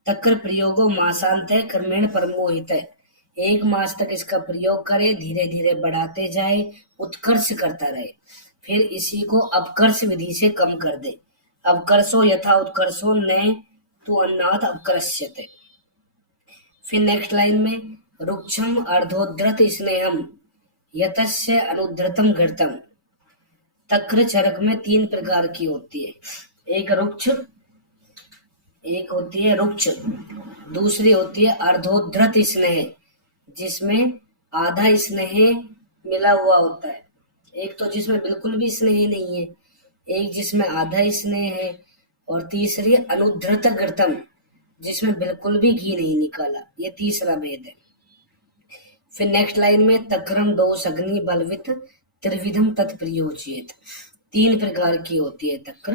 तक्र प्रयोगो मासांत है क्रमेण परमोहित है। 1 मास तक इसका प्रयोग करे, धीरे धीरे बढ़ाते जाए, उत्कर्ष करता रहे, फिर इसी को अपकर्ष विधि से कम कर दे। अपकर्षो यथा उत्कर्षो न तु अन्नाथ अपकर्ष्यते। फिर नेक्स्ट लाइन में रुक्षम अर्धोद्धृत स्नेहम यतस्य अनुद्धृतम घृतम। तक्र चरक में 3 प्रकार की होती है, एक होती है रुक्ष, दूसरी होती है अर्धोद्धृत स्नेह जिसमें आधा स्नेह मिला हुआ होता है, एक तो जिसमें बिल्कुल भी स्नेह नहीं है, एक जिसमें आधा स्नेह है, और तीसरी अनुद्धृत घृतम जिसमें बिल्कुल भी घी नहीं निकाला। ये तीसरा भेद है। फिर नेक्स्ट लाइन में तक्रम दोष अग्नि बलवित त्रिविधम तत्प्रयोज्येत। 3 प्रकार की होती है तक्र।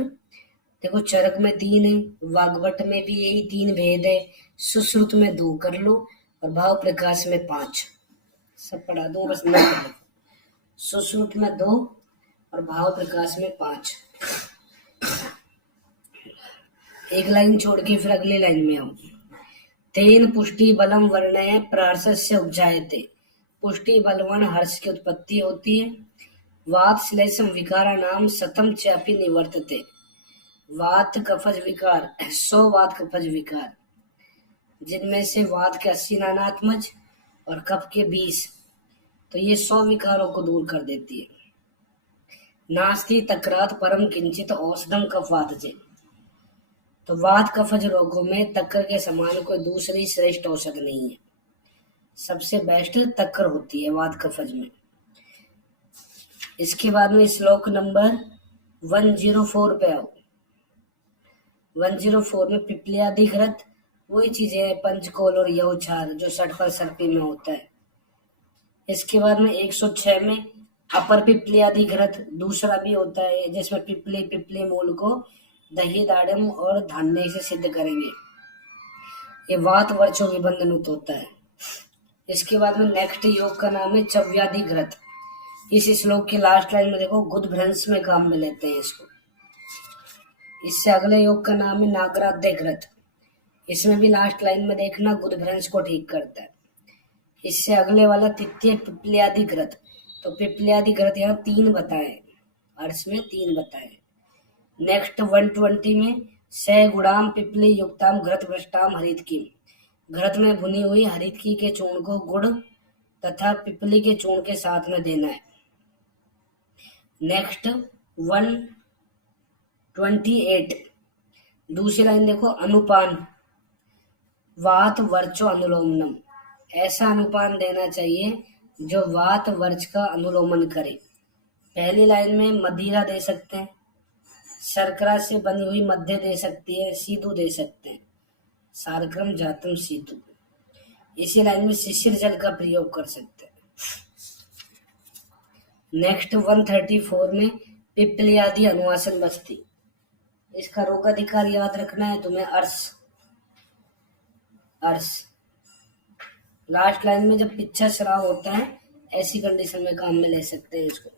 देखो चरक में 3 है, वाग्भट में भी यही 3 भेद है, सुश्रुत में 2 कर लो और भाव प्रकाश में 5। सब पढ़ा दूं बस मैं पढ़ा। सुश्रुत में 2 और भाव प्रकाश में 5। एक लाइन छोड़ के फिर अगली लाइन में आओ। तेन पुष्टि बलम वर्णय प्रार्सस्य उपजायते। पुष्टि बलवन हर्ष की उत्पत्ति होती है। वात श्लेषम विकारा नाम सतम चापी निवर्तते। वात कफज विकार 100 वात कफज विकार, जिनमें से वात के 80 नानात्मज और कफ के 20, तो ये 100 विकारों को दूर कर देती है। नास्ति तक्रात परम किंचित औषधम कफवातजे। तो वात कफज रोगों में तक्कर के समान कोई दूसरी श्रेष्ठ औषध नहीं है, सबसे बेस्ट तक्कर होती है वात कफज में। इसके बाद में श्लोक नंबर 104 पे आओ। 104 में पिप्लियादिघ्रत वही चीजें हैं, पंचकोल और यौछार जो षटफल सर्पी में होता है। इसके बाद में 106 में अपर पिप्लियादिघ्रत दूसरा भी होता है, जिसमें पिपली मूल को दही दाड़म और धान्य से सिद्ध करेंगे। ये वात वर्चो विबंधनुत होता है। इसके बाद में नेक्स्ट योग का नाम है चव्याधिघ्रत। इस श्लोक की लास्ट लाइन में देखो गुदभ्रंश में काम में लेते हैं इसको। इससे अगले योग का नाम है नागराध्यघ्रत। इसमें भी लास्ट लाइन में देखना गुदभ्रंश को ठीक करता है। इससे अगले वाला तृतीय पिप्लियादिघ्रत। तो पिप्लियादिघ्रत यहाँ 3 बताए, अर्श में 3 बताए। नेक्स्ट 120 में स गुड़ाम पिपली युक्ताम घृत भ्रष्टाम हरित की। घृत में भुनी हुई हरित की के चूर्ण को गुड़ तथा पिपली के चूर्ण के साथ में देना है। नेक्स्ट 128 दूसरी लाइन देखो अनुपान वात वर्चो अनुलोमनम। ऐसा अनुपान देना चाहिए जो वात वर्च का अनुलोमन करे। पहली लाइन में मदिरा दे सकते हैं, शर्करा से बनी हुई मध्य दे सकती है, सीधु दे सकते हैं, सारक्रम जातम सीधु। इसी लाइन में शिशिर जल का प्रयोग कर सकते हैं। नेक्स्ट 134 में पिप्लियादि अनुवासन बस्ती। इसका रोगाधिकार याद रखना है तुम्हें, अर्श। लास्ट लाइन में जब पिच्छा श्राव होता है ऐसी कंडीशन में काम में ले सकते हैं इसको।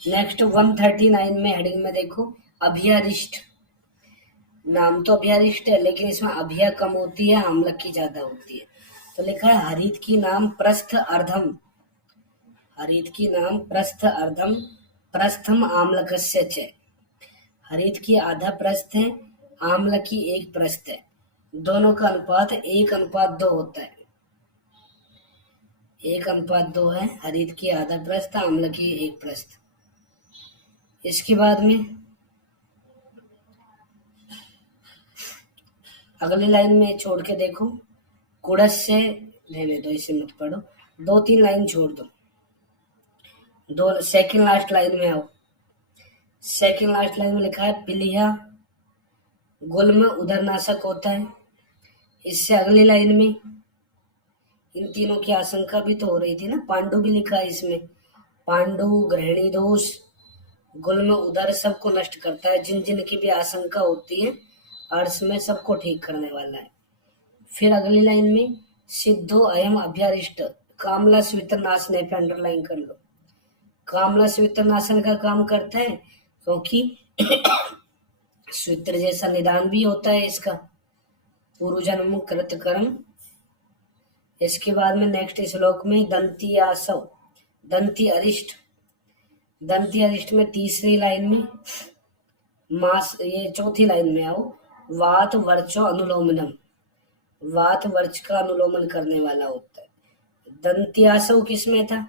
नेक्स्ट 139 में हेडिंग में देखो अभियारिष्ट। नाम तो अभियारिष्ट है लेकिन इसमें अभिया कम होती है, आम्लक की ज्यादा होती है। तो लिखा है हरित की नाम प्रस्थ अर्धम, हरित की नाम प्रस्थ अर्धम प्रस्थम आम्लकस्य च। हरित की आधा प्रस्थ है, आम्ल की 1 प्रस्थ है, दोनों का अनुपात 1:2 होता है। 1:2 है, हरित की आधा प्रस्थ, आम्ल की 1 प्रस्थ। इसके बाद में अगली लाइन में छोड़ के देखो कुड़स से रहने दो, इसे मत पढ़ो, 2-3 लाइन छोड़ दो। सेकंड लास्ट लाइन में आओ। सेकंड लास्ट लाइन में लिखा है पिलिया गुल में उदरनाशक होता है। इससे अगली लाइन में इन तीनों की आशंका भी तो हो रही थी ना, पांडु भी लिखा है इसमें। पांडु, ग्रहणी दोष, गुल्म, उदर सबको नष्ट करता है, जिन जिन की भी आशंका होती है अर्श में सबको ठीक करने वाला है। फिर अगली लाइन में सिद्धो अयम अभ्यारिष्ट कामला स्वितरनाशन पे अंडरलाइन कर लो। कामला स्वितरनाशन का काम करता है क्योंकि स्वित्र जैसा निदान भी होता है इसका, पूर्व जन्म कृत कर्म। इसके बाद में नेक्स्ट श्लोक में दंती आसव, दंती अरिष्ट, दंती अरिष्ट में तीसरी लाइन में मास, ये चौथी लाइन में आओ, वात वर्चो अनुलोमनम, वात वर्च का अनुलोमन करने वाला होता है। दंत्यासव किसमें था?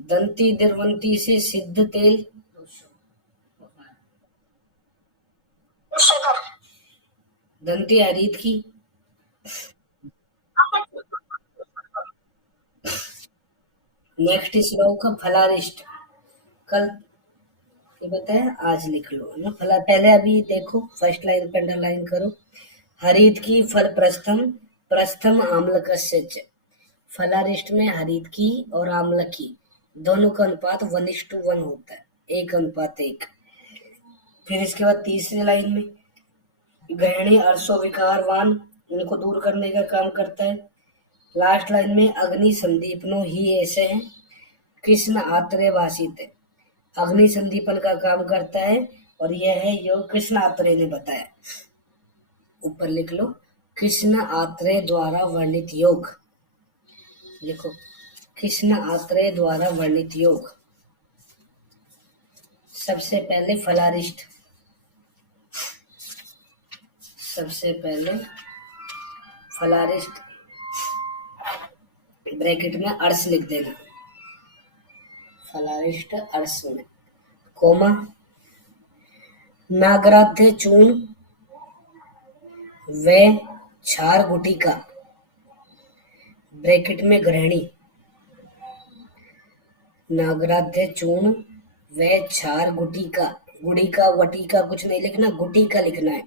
दंती दिरवंती से सिद्ध तेल, दंती हरित की, नेक्स्ट श्लोक फलारिष्ट, कल ये बताया आज लिख लो ना फला, पहले अभी देखो फर्स्ट लाइन पे अंडरलाइन करो। हरित की फल प्रस्थम, प्रस्थम आम्ल कस्य, फलारिष्ट में हरित की और आम्ल की दोनों का अनुपात 1:1 होता है, 1:1। फिर इसके बाद तीसरी लाइन में ग्रहणी अर्शो विकारवान, इनको दूर करने का काम करता है। लास्ट लाइन में अग्नि संदीपनो ही ऐसे हैं कृष्ण आत्रेय भाषित है, अग्नि संदीपन का काम करता है और यह है योग कृष्ण आत्रेय ने बताया। ऊपर लिख लो कृष्ण आत्रेय द्वारा वर्णित योग, लिखो कृष्ण आत्रेय द्वारा वर्णित योग। सबसे पहले फलारिष्ट, सबसे पहले फलारिष्ट ब्रैकेट में अर्श लिख देना, फलारिष्ट अर्श में कोमा, नागराध्य चूर्ण व क्षार गुटिका ब्रैकेट में ग्रहणी, नागराध्य चूर्ण व क्षार गुटिका, गुड़िका वटिका कुछ नहीं लिखना, गुटिका लिखना है।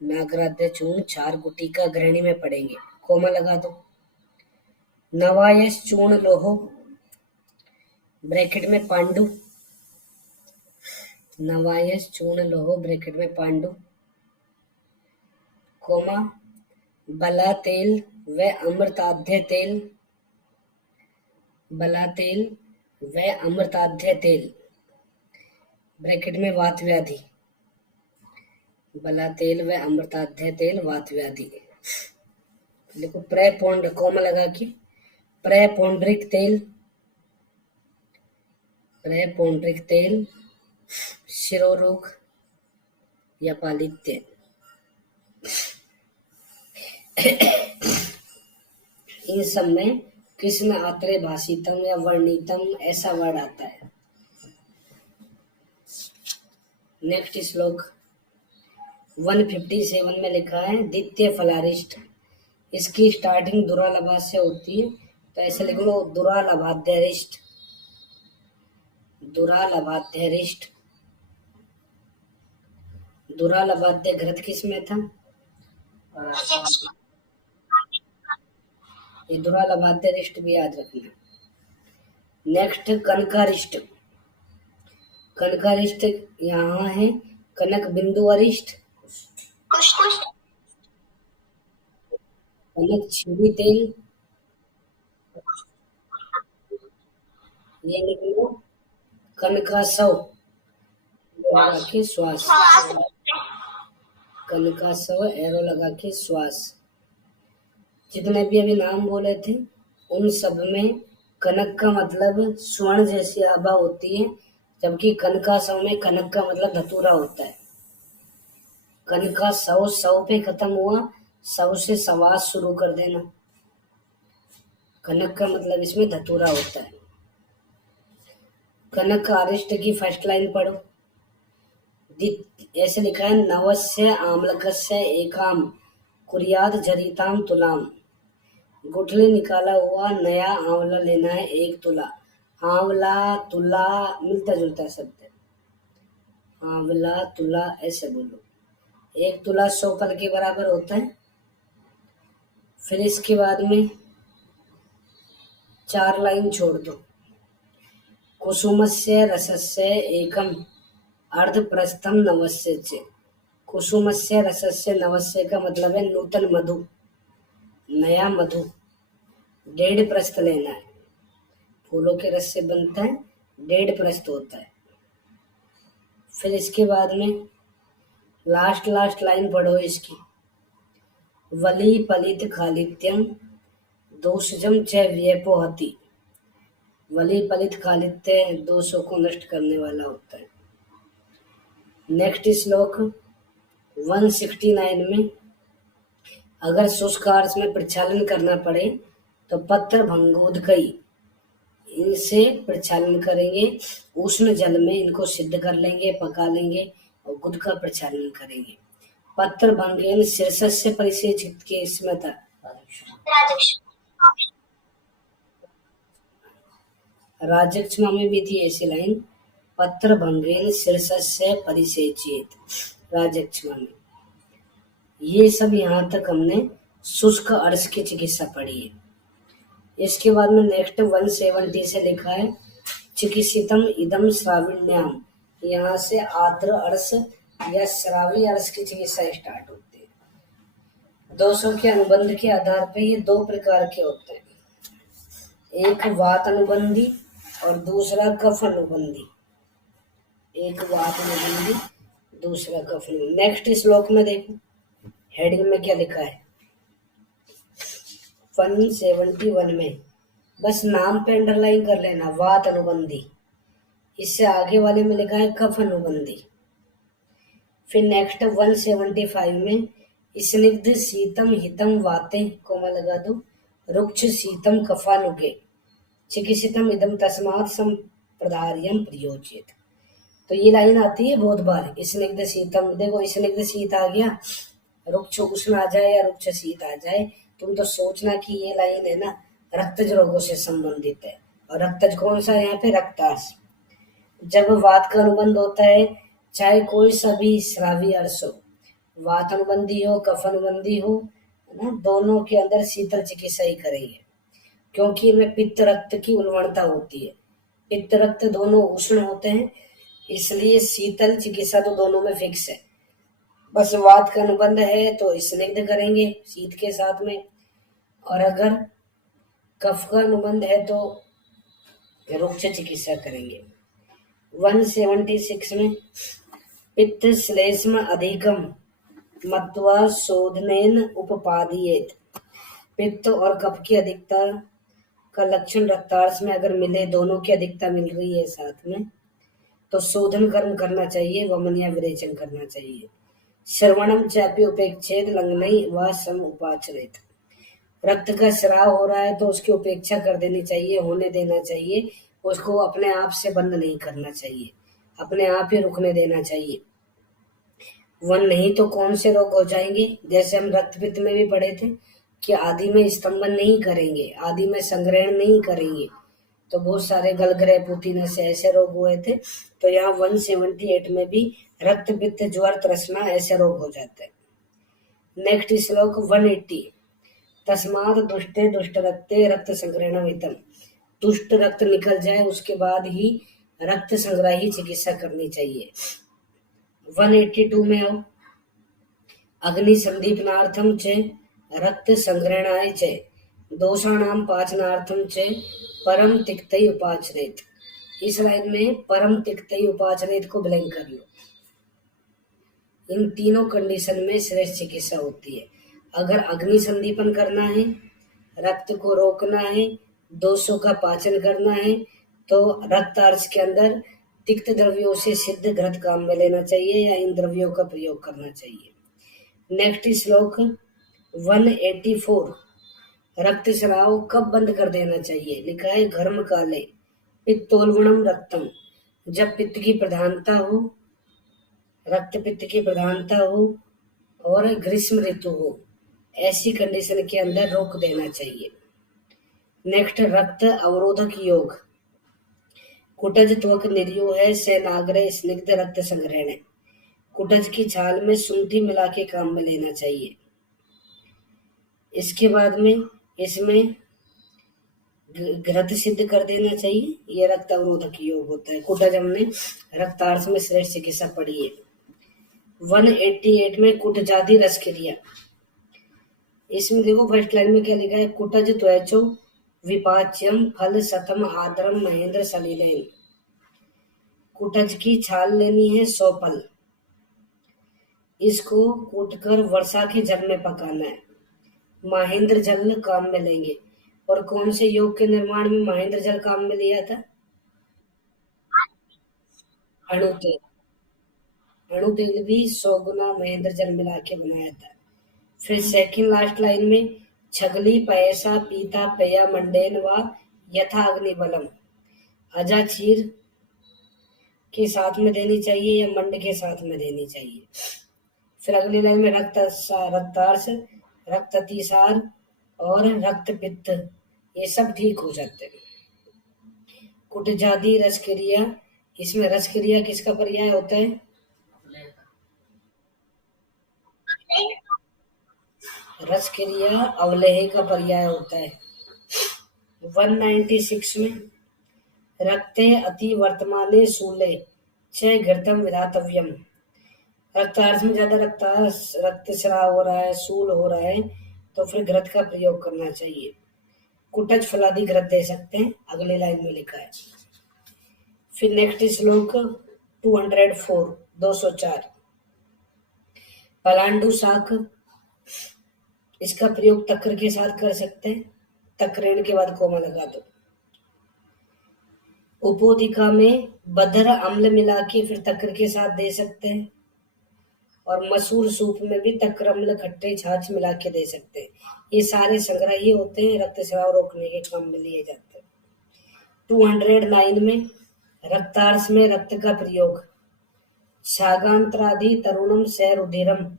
नागराध्य चूर्ण क्षार गुटिका ग्रहणी में पढ़ेंगे, कोमा लगा दो। नवायस चूर्ण लोहो ब्रैकेट में पांडु, नवायस चूर्ण लोहो ब्रैकेट में पांडु, कोमा बला तेल व अमृताध्य तेल, बला तेल व अमृताध्य तेल ब्रैकेट में वात व्याधि, बला तेल व अमृताध्य तेल वात व्याधि। देखो प्रेपोंड कोमा लगा के प्रेपोंड्रिक तेल, प्रेपोंड्रिक तेल शिरोरोग या पालित्य, इन सब में कृष्ण आत्रेय भाषितम या वर्णितम ऐसा वर्ड आता है। नेक्स्ट श्लोक 157 में लिखा है द्वितीय फलारिष्ट, इसकी स्टार्टिंग दुरालभा से होती है, तो ऐसे लिख लो दुरालभाध्यरिष्ट, दुरालभाध्यरिष्ट। दुरालभाध्य घृत किस में था? ये दुरालभाध्यरिष्ट भी याद रखना। नेक्स्ट कनकारिष्ट, कनकारिष्ट यहाँ है कनक बिंदु अरिष्ट, कनक छिड़ी तेल, ये लिख लो कनकासव लगा के श्वास, कनकासव एरो लगा के श्वास। जितने भी अभी नाम बोले थे उन सब में कनक का मतलब स्वर्ण जैसी आभा होती है, जबकि कनकासव में कनक का मतलब धतूरा होता है। कनकासव सव पे खत्म हुआ, सव से सवास शुरू कर देना। कनक का मतलब इसमें धतूरा होता है। कनक अरिष्ट की फर्स्ट लाइन पढ़ो, ऐसे लिखा है नवस्य आम्लकस्य एकाम कुरियाद झरिताम तुलाम, गुठली निकाला हुआ नया आंवला लेना है 1 तुला। आंवला तुला मिलता जुलता शब्द है, आंवला तुला ऐसे बोलो। 1 तुला 100 पल के बराबर होता है। फिर इसके बाद में 4 लाइन छोड़ दो। कुसुमस्य रसस्य एकम अर्धप्रस्थम नवस्य च। कुसुमस्य रसस्य नवस्य का मतलब है नूतन मधु, नया मधु। 1.5 प्रस्थ लेना है। फूलों के रस से बनता है, 1.5 प्रस्थ होता है। फिर इसके बाद में लास्ट लाइन पढ़ो इसकी। वली पलित खालित्यम दोषजम च व्यपोहति। वली पलित खालित्य दोषों को नष्ट करने वाला होता है। नेक्स्ट श्लोक 169 में, अगर शुष्क आर्स में प्रक्षालन करना पड़े तो पत्र भंगोदकई, इनसे प्रक्षालन करेंगे। उष्ण जल में इनको सिद्ध कर लेंगे, पका लेंगे और गुद का प्रक्षालन करेंगे। पत्र भंगेन शीर्षस्य परिसेचित के इसमें था राजक्षमा में भी थी ऐसी लाइन, पत्र भंगेन शीर्षस्य परिसेचित राजक्षमा में। ये सब यहाँ तक हमने शुष्क अर्श की चिकित्सा पढ़ी है। इसके बाद में नेक्स्ट 170 से लिखा है चिकित्सितम इदम श्राविण्याम। यहाँ से आर्द्र अर्श या श्रावी अर्श की चिकित्सा स्टार्ट होती है। दोषों के अनुबंध के आधार पर ये 2 प्रकार के होते हैं, एक वात अनुबंधी और दूसरा कफ अनुबंधी। एक वात अनुबंधी, दूसरा कफ अनुबंधी। नेक्स्ट श्लोक में देखो हेडिंग में क्या लिखा है 171 में, बस नाम पे अंडरलाइन कर लेना, वात अनुबंधी। इससे आगे वाले में लिखा है कफ अनुबंधी। फिर नेक्स्ट 175 में, स्निग्ध शीतम हितम वाते कोमा लगा दो, रुक्ष शीतम कफानुगे चिकित्सितम इदम तस्मात् संप्रदार्यम प्रयोजित। तो ये लाइन आती है बहुत बार, स्निग्ध शीतम। देखो स्निग्ध शीत आ गया, रुक्ष उष्ण आ जाए या रुक्ष शीत आ जाए, तुम तो सोचना कि ये लाइन है ना रक्तज रोगों से संबंधित है। और रक्तज कौन सा है यहाँ पे, रक्ताश। जब वात का अनुबंध होता है, चाहे कोई सभी श्रावी अर्श हो, वात अनुबंधी हो कफ अनुबंधी हो, है ना, दोनों के अंदर शीतल चिकित्सा ही करेंगे, क्योंकि इनमें पित्त रक्त की उल्वणता होती है। पित्त रक्त दोनों उष्ण होते हैं, इसलिए शीतल चिकित्सा तो दोनों में फिक्स है। बस वात का अनुबंध है तो स्निग्ध करेंगे शीत के साथ में, और अगर कफ का अनुबंध है तो रुक्ष चिकित्सा करेंगे। 176 में, पित्त श्लेष्म अधिकम मत्वा शोधनेन उपपादयेत। पित्त और कफ की अधिकता का लक्षण रक्तार्स में अगर मिले, दोनों की अधिकता मिल रही है साथ में, तो शोधन कर्म करना चाहिए, वमन या विरेचन करना चाहिए। श्रवणम चापी उपेक्षेद लंघनई व सम उपाचरित। रक्त का स्राव हो रहा है तो उसकी उपेक्षा कर देनी चाहिए, होने देना चाहिए, उसको अपने आप से बंद नहीं करना चाहिए, अपने आप ही रुकने देना चाहिए। वन नहीं तो कौन से रोग हो जाएंगे, जैसे हम रक्त पित्त में भी पढ़े थे कि आदि में स्तंभन नहीं करेंगे, आदि में संग्रहण नहीं करेंगे, तो बहुत सारे गलग्रह पुतीना से ऐसे रोग हुए थे। तो यहाँ 178 में भी रक्त पित्त ज्वर तृष्णा ऐसे रोग हो जाते हैं। नेक्स्ट श्लोक 180, तस्मात् दुष्टे दुष्ट रक्ते रक्त संग्रहण हितम। दुष्ट रक्त निकल जाए उसके बाद ही रक्त संग्रही चिकित्सा करनी चाहिए। 182 में हो, अग्नि संदीपनार्थम च रक्त संग्रहणाय च दोषाणाम पाचनार्थम च परम तिक्तई उपाचरेत। इस लाइन में परम तिक्तई उपाचरेत को ब्लैंक कर लो। इन तीनों कंडीशन में श्रेष्ठ चिकित्सा होती है। अगर अग्नि संदीपन करना है, रक्त को रोकना है, दोषों का पाचन करना है, तो रक्त अर्श के अंदर तिक्त द्रव्यों से सिद्ध घृत काम में लेना चाहिए या इन द्रव्यों का प्रयोग करना चाहिए। नेक्स्ट श्लोक 184, रक्त स्राव कब बंद कर देना चाहिए, लिखा है घर्म काले पित्तोल्बणम रक्तम। जब पित्त की प्रधानता हो, रक्त पित्त की प्रधानता हो और ग्रीष्म ऋतु हो, ऐसी कंडीशन के अंदर रोक देना चाहिए। नेक्स्ट रक्त अवरोधक योग, कुटज त्वक निर्यो है सेनाग्रह स्निग्ध रक्त संग्रहण। कुटज की छाल में शुंठी मिला के काम में लेना चाहिए। इसके बाद में इसमें घृत सिद्ध कर देना चाहिए। ये रक्त अवरोधक योग होता है। कुटज हमने रक्तार्स में श्रेष्ठ चिकित्सा पढ़ी है। 188 में कुटजादि रस क्रिया। इसमें देखो फर्स्ट लाइन में क्या लिखा है, कुटज त्वचो विपाच्यम फल सतम आद्रम महेंद्र सलीलेन। कुटज की छाल लेनी है 100 फल, इसको कूटकर वर्षा के जल में पकाना है। महेंद्र जल काम में लेंगे। और कौन से योग के निर्माण में महेंद्र जल काम में लिया था? अणु तेल। अणु तेल भी 100 गुना महेंद्र जल मिला के बनाया था। फिर सेकंड लास्ट लाइन में छगली पैसा पीता पया मंडेन व यथा अग्नि बलम। अजाचीर के साथ में देनी चाहिए या मंड के साथ में देनी चाहिए। फिर अगली लाइन में रक्तार्स, रक्त अतिसार और रक्त पित्त, ये सब ठीक हो जाते हैं। कुटजादि रस क्रिया, इसमें रस क्रिया किसका पर्याय होता है? रस क्रिया अवलेह का पर्याय होता है। 196 में रक्ते अति वर्तमाने शूले च घृतम विधातव्यम। रक्तार्थ में ज्यादा रक्तस्राव हो रहा है, सूल हो रहा है, तो फिर घृत का प्रयोग करना चाहिए। कुटज फलादि घृत दे सकते हैं, अगले लाइन में लिखा है। फिर नेक्स्ट श्लोक 204 204 पलांडु शाक, इसका प्रयोग तक्र के साथ कर सकते हैं। तक्रेण के बाद कोमा लगा दो। उपोदिका में बदर अम्ल मिला के फिर तक्र के साथ दे सकते हैं। और मसूर सूप में भी तक्र अम्ल खट्टे छाछ मिला के दे सकते हैं। ये सारे संग्रह ही होते हैं, रक्तस्राव रोकने के काम में लिए जाते हैं। 209 में रक्तार्स में रक्त का प्रयोग। सागांतरादि तरुणम सैरुधिरम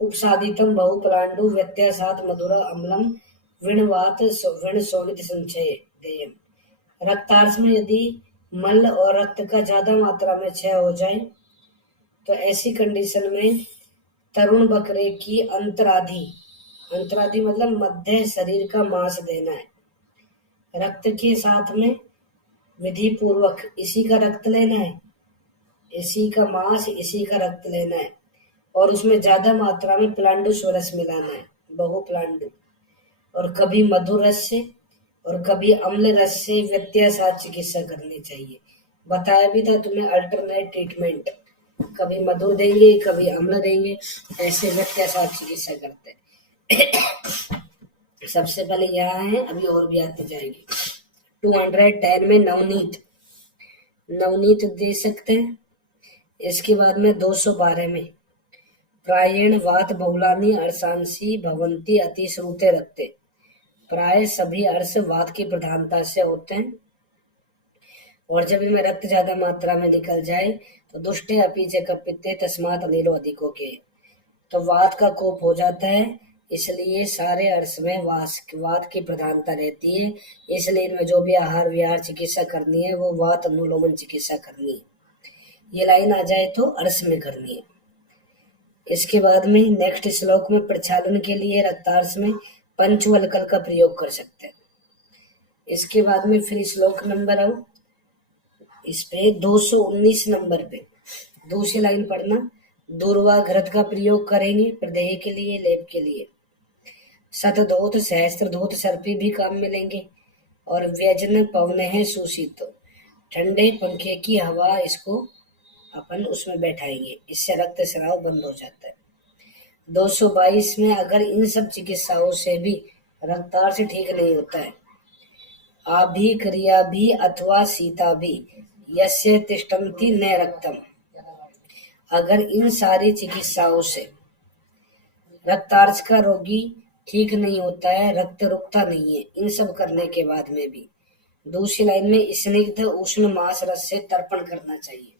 उपसादितम बहुपलांडु व्यत्यासात मधुर अम्लम विणवात विण शोणित संचय देयम। रक्तार्स में यदि मल और रक्त का ज्यादा मात्रा में क्षय हो जाए तो ऐसी कंडीशन में तरुण बकरे की अंतराधि, अंतराधि मतलब मध्य शरीर का मांस देना है। रक्त के साथ में विधि पूर्वक इसी का रक्त लेना है, इसी का मांस, इसी का रक्त लेना है। और उसमें ज्यादा मात्रा में प्लांडु स्वरस मिलाना है, बहु प्लांडु। और कभी मधुर रस से और कभी अम्ल रस से व्यत्यासात चिकित्सा करनी चाहिए। बताया भी था तुम्हें अल्टरनेट ट्रीटमेंट, कभी मधुर देंगे कभी अम्ल देंगे, ऐसे व्यत्यासात चिकित्सा करते हैं। सबसे पहले यहाँ है, अभी और भी आती जाएगी। 210 में नवनीत, नवनीत दे सकते हैं। इसके बाद में 212 में प्रायण वात बहुलानी अर्शांसी भवंती अतिश्रुते रखते। प्राय सभी अर्श वात की प्रधानता से होते हैं। और जब इनमें रक्त ज्यादा मात्रा में निकल जाए तो दुष्टे अपीचे कपित्ते तस्मात अनिलो अधिको के, तो वात का कोप हो जाता है। इसलिए सारे अर्श में वात की प्रधानता रहती है। इसलिए इनमें जो भी आहार विहार चिकित्सा करनी है वो वात अनुलोमन चिकित्सा करनी है। ये लाइन आ जाए तो अर्श में करनी है। इसके बाद में नेक्स्ट श्लोक में प्रक्षालन के लिए रक्तार्श में पंचवल्कल का प्रयोग कर सकते हैं। इसके बाद में फिर श्लोक नंबर आओ, इस पे 219 नंबर पे दूसरी लाइन पढ़ना। दूर्वा घृत का प्रयोग करेंगे प्रदेह के लिए, लेप के लिए। शतधोत सहस्त्रधोत सर्पी भी काम में लेंगे। और व्यजन पवने है सुशीत, ठंडे पंखे की हवा इसको अपन उसमें बैठाएंगे, इससे रक्त स्राव बंद हो जाता है। 222 में अगर इन सब चिकित्साओं से भी रक्तार्थ ठीक नहीं होता है, आभि क्रिया भी अथवा सीता भी यस्य तिष्ठन्ति न रक्तम, अगर इन सारी चिकित्साओं से रक्तार्थ का रोगी ठीक नहीं होता है, रक्त रुकता नहीं है, इन सब करने के बाद में भी दूसरी लाइन में स्निग्ध उष्ण मांस रस से तर्पण करना चाहिए।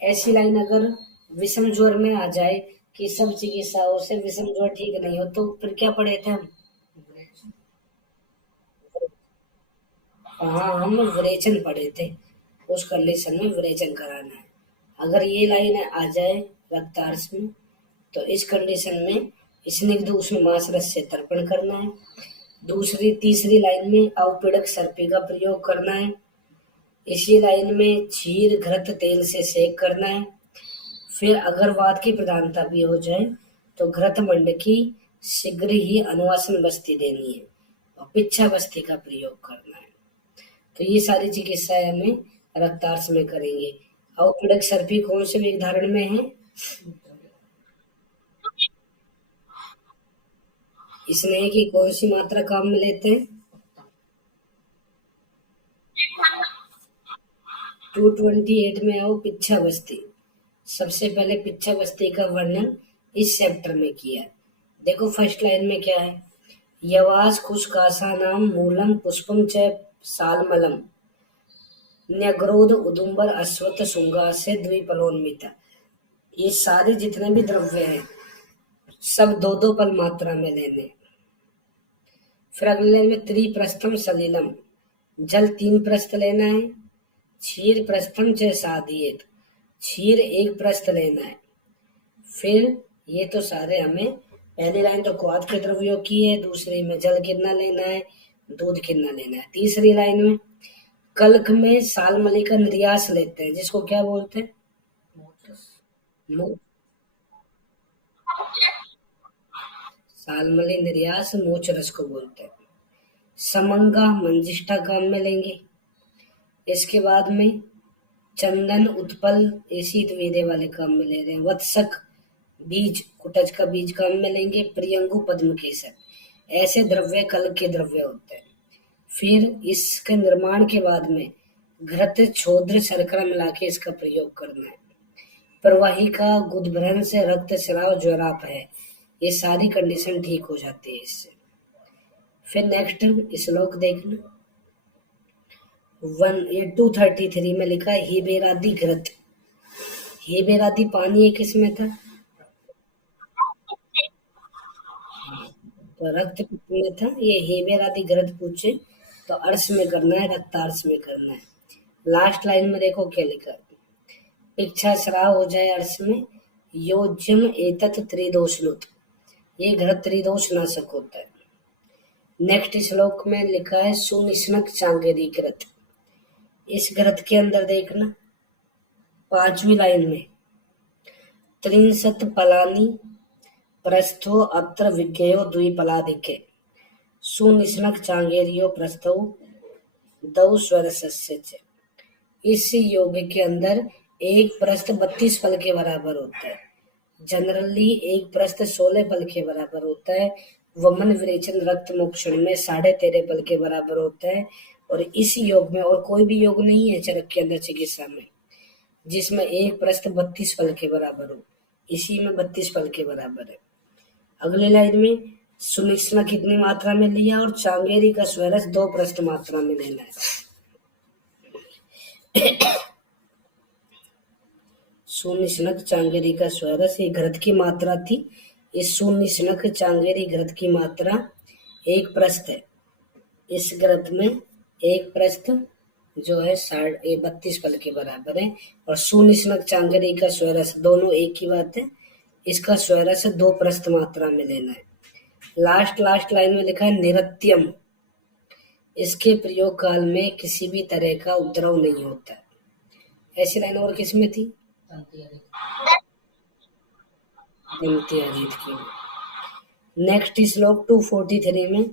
ऐसी लाइन अगर विषम ज्वर में आ जाए कि सब चिकित्साओं से विषम ज्वर ठीक नहीं हो, तो फिर क्या पढ़े थे हम? हाँ, हम विरेचन पढ़े थे। उस कंडीशन में विरेचन कराना है। अगर ये लाइन आ जाए रक्तार्स में। तो इस कंडीशन में स्निग्ध उष्ण मांसरस से तर्पण करना है। तीसरी लाइन में अवपीड़क सर्पी का प्रयोग करना है। इसी लाइन में क्षीर घृत तेल से सेक करना है। फिर अगरवात की प्रधानता भी हो जाए तो घृत मंड की शीघ्र ही अनुवासन बस्ती देनी है और पिच्छा बस्ती का प्रयोग करना है। तो ये सारी चिकित्साएं हमें रक्तार्स में करेंगे। अवपीड़क सर्पी कौन से वेग धारण में है? स्नेह की कौन सी मात्रा काम में लेते हैं? 228 में आओ पिच्छा बस्ती। सबसे पहले पिच्छा बस्ती का वर्णन इस चैप्टर में किया। देखो फर्स्ट लाइन में क्या है? यवास कुशकासानाम मूलम पुष्पम च सालमलम न्यग्रोध उदुम्बर अश्वत्थ शुंगा से द्विपलोन्मिता। ये सारे जितने भी द्रव्य हैं सब दो दो पल मात्रा में लेने। फिर अगले लाइन में त्रिप्रस्थम सलिलम, जल 3 प्रस्थ लेना है। क्षीर प्रस्थम च साधियत, क्षीर 1 प्रस्थ लेना है। फिर ये तो सारे हमें, पहली लाइन तो क्वाथ के द्रव्यों की है, दूसरी में जल कितना लेना है, दूध कितना लेना है। तीसरी लाइन में कल्क में सालमली का निर्यास लेते हैं, जिसको क्या बोलते हैं? सालमली निर्यास मोच रस को बोलते हैं। समंगा मंजिष्ठा काम में लेंगे। इसके बाद में चंदन उत्पल एसीत वेदे वाले काम में ले रहे हैं। वत्सक बीज, कुटज का बीज काम में लेंगे। प्रियंगु पद्म केसर, ऐसे द्रव्य कल्क के द्रव्य होते हैं। फिर इसके निर्माण के बाद में घृत छोद्र शर्करा मिला के इसका प्रयोग करना है। प्रवाहिका गुदभ्रंश से रक्त स्राव ज्वराप है, ये सारी कंडीशन ठीक हो जाती है इससे। फिर नेक्स्ट श्लोक देखना। 233 में लिखा है हिबेरादि घृत। हिबेरादि पानी है, किसमें था? तो रक्त पित्त में था। ये हेबेरादि घृत पूछे तो अर्श में करना है, रक्तार्श में करना है। लास्ट लाइन में देखो क्या लिखा है, इच्छा श्राव हो जाए अर्श में, योज्यम एतत् त्रिदोषनुत, ये घृत त्रिदोष नाशक होता है। नेक्स्ट श्लोक में लिखा है सुनिष्णक चांगेरी घृत। इस घृत के अंदर देखना 5वीं लाइन में त्रिंशत पलानी प्रस्थो अत्र विज्ञेयो द्विपलाधिके सुनिष्णक चांगेरियो प्रस्थो दौ स्वरसस्य च। इस योग के अंदर एक प्रस्थ 32 फल के बराबर होता है। जनरली एक प्रस्थ 16 फल के बराबर होता है। वमन विरेचन रक्त मोक्षण में 13.5 फल के बराबर होता है। और इस योग में और कोई भी योग नहीं है चरक के अंदर चिकित्सा में जिसमें एक प्रस्थ 32 फल के बराबर हो, इसी में 32 फल के बराबर है। अगले लाइन में सुनिष्णा कितनी मात्रा में लिया और चांगेरी का स्वरस 2 प्रस्थ मात्रा में लेना है। सुनिष्णक चांगेरी का स्वरस, ये घृत की मात्रा थी। इस सुनिष्णक चांगेरी घृत की मात्रा 1 प्रस्थ है। इस घृत में 1 प्रस्थ जो है 32 फल के बराबर है। और सुनिष्णक चांगेरी का स्वरस, दोनों एक ही बात है। इसका स्वरस 2 प्रस्थ मात्रा में लेना है। लास्ट लाइन में लिखा है निरत्यम, इसके प्रयोग काल में किसी भी तरह का उपद्रव नहीं होता। ऐसी लाइन और किसमें थी? दंती अजीत की। नेक्स्ट श्लोक 243 में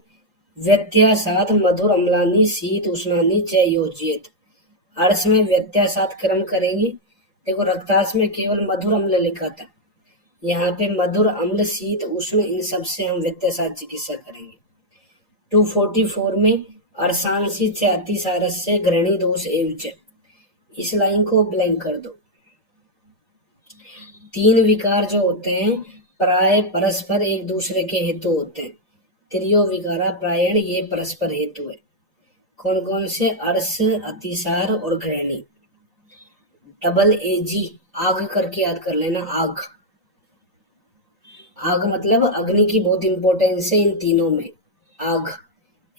व्यत्यासात मधुर अम्लानी शीत उष्णानी च योजित। अर्श में व्यत्यासात क्रम करेंगे। देखो रक्तार्स में केवल मधुर अम्ल लिखा था, यहाँ पे मधुर अम्ल शीत उष्ण इन सब से हम व्यत्यासात चिकित्सा करेंगे। 244 में अर्शांशी च अतिसारस से घृणी दोष एवच, इस लाइन को ब्लैंक कर दो। 3 विकार जो होते हैं प्राय परस्पर एक दूसरे के हेतु होते हैं। त्रियो विकारा प्रायण, ये परस्पर हेतु है। कौन कौन से? अर्श, अतिसार और घृणी। डबल एजी, आग करके याद कर लेना। आग, आग मतलब अग्नि की बहुत इंपॉर्टेंस है इन तीनों में। आग,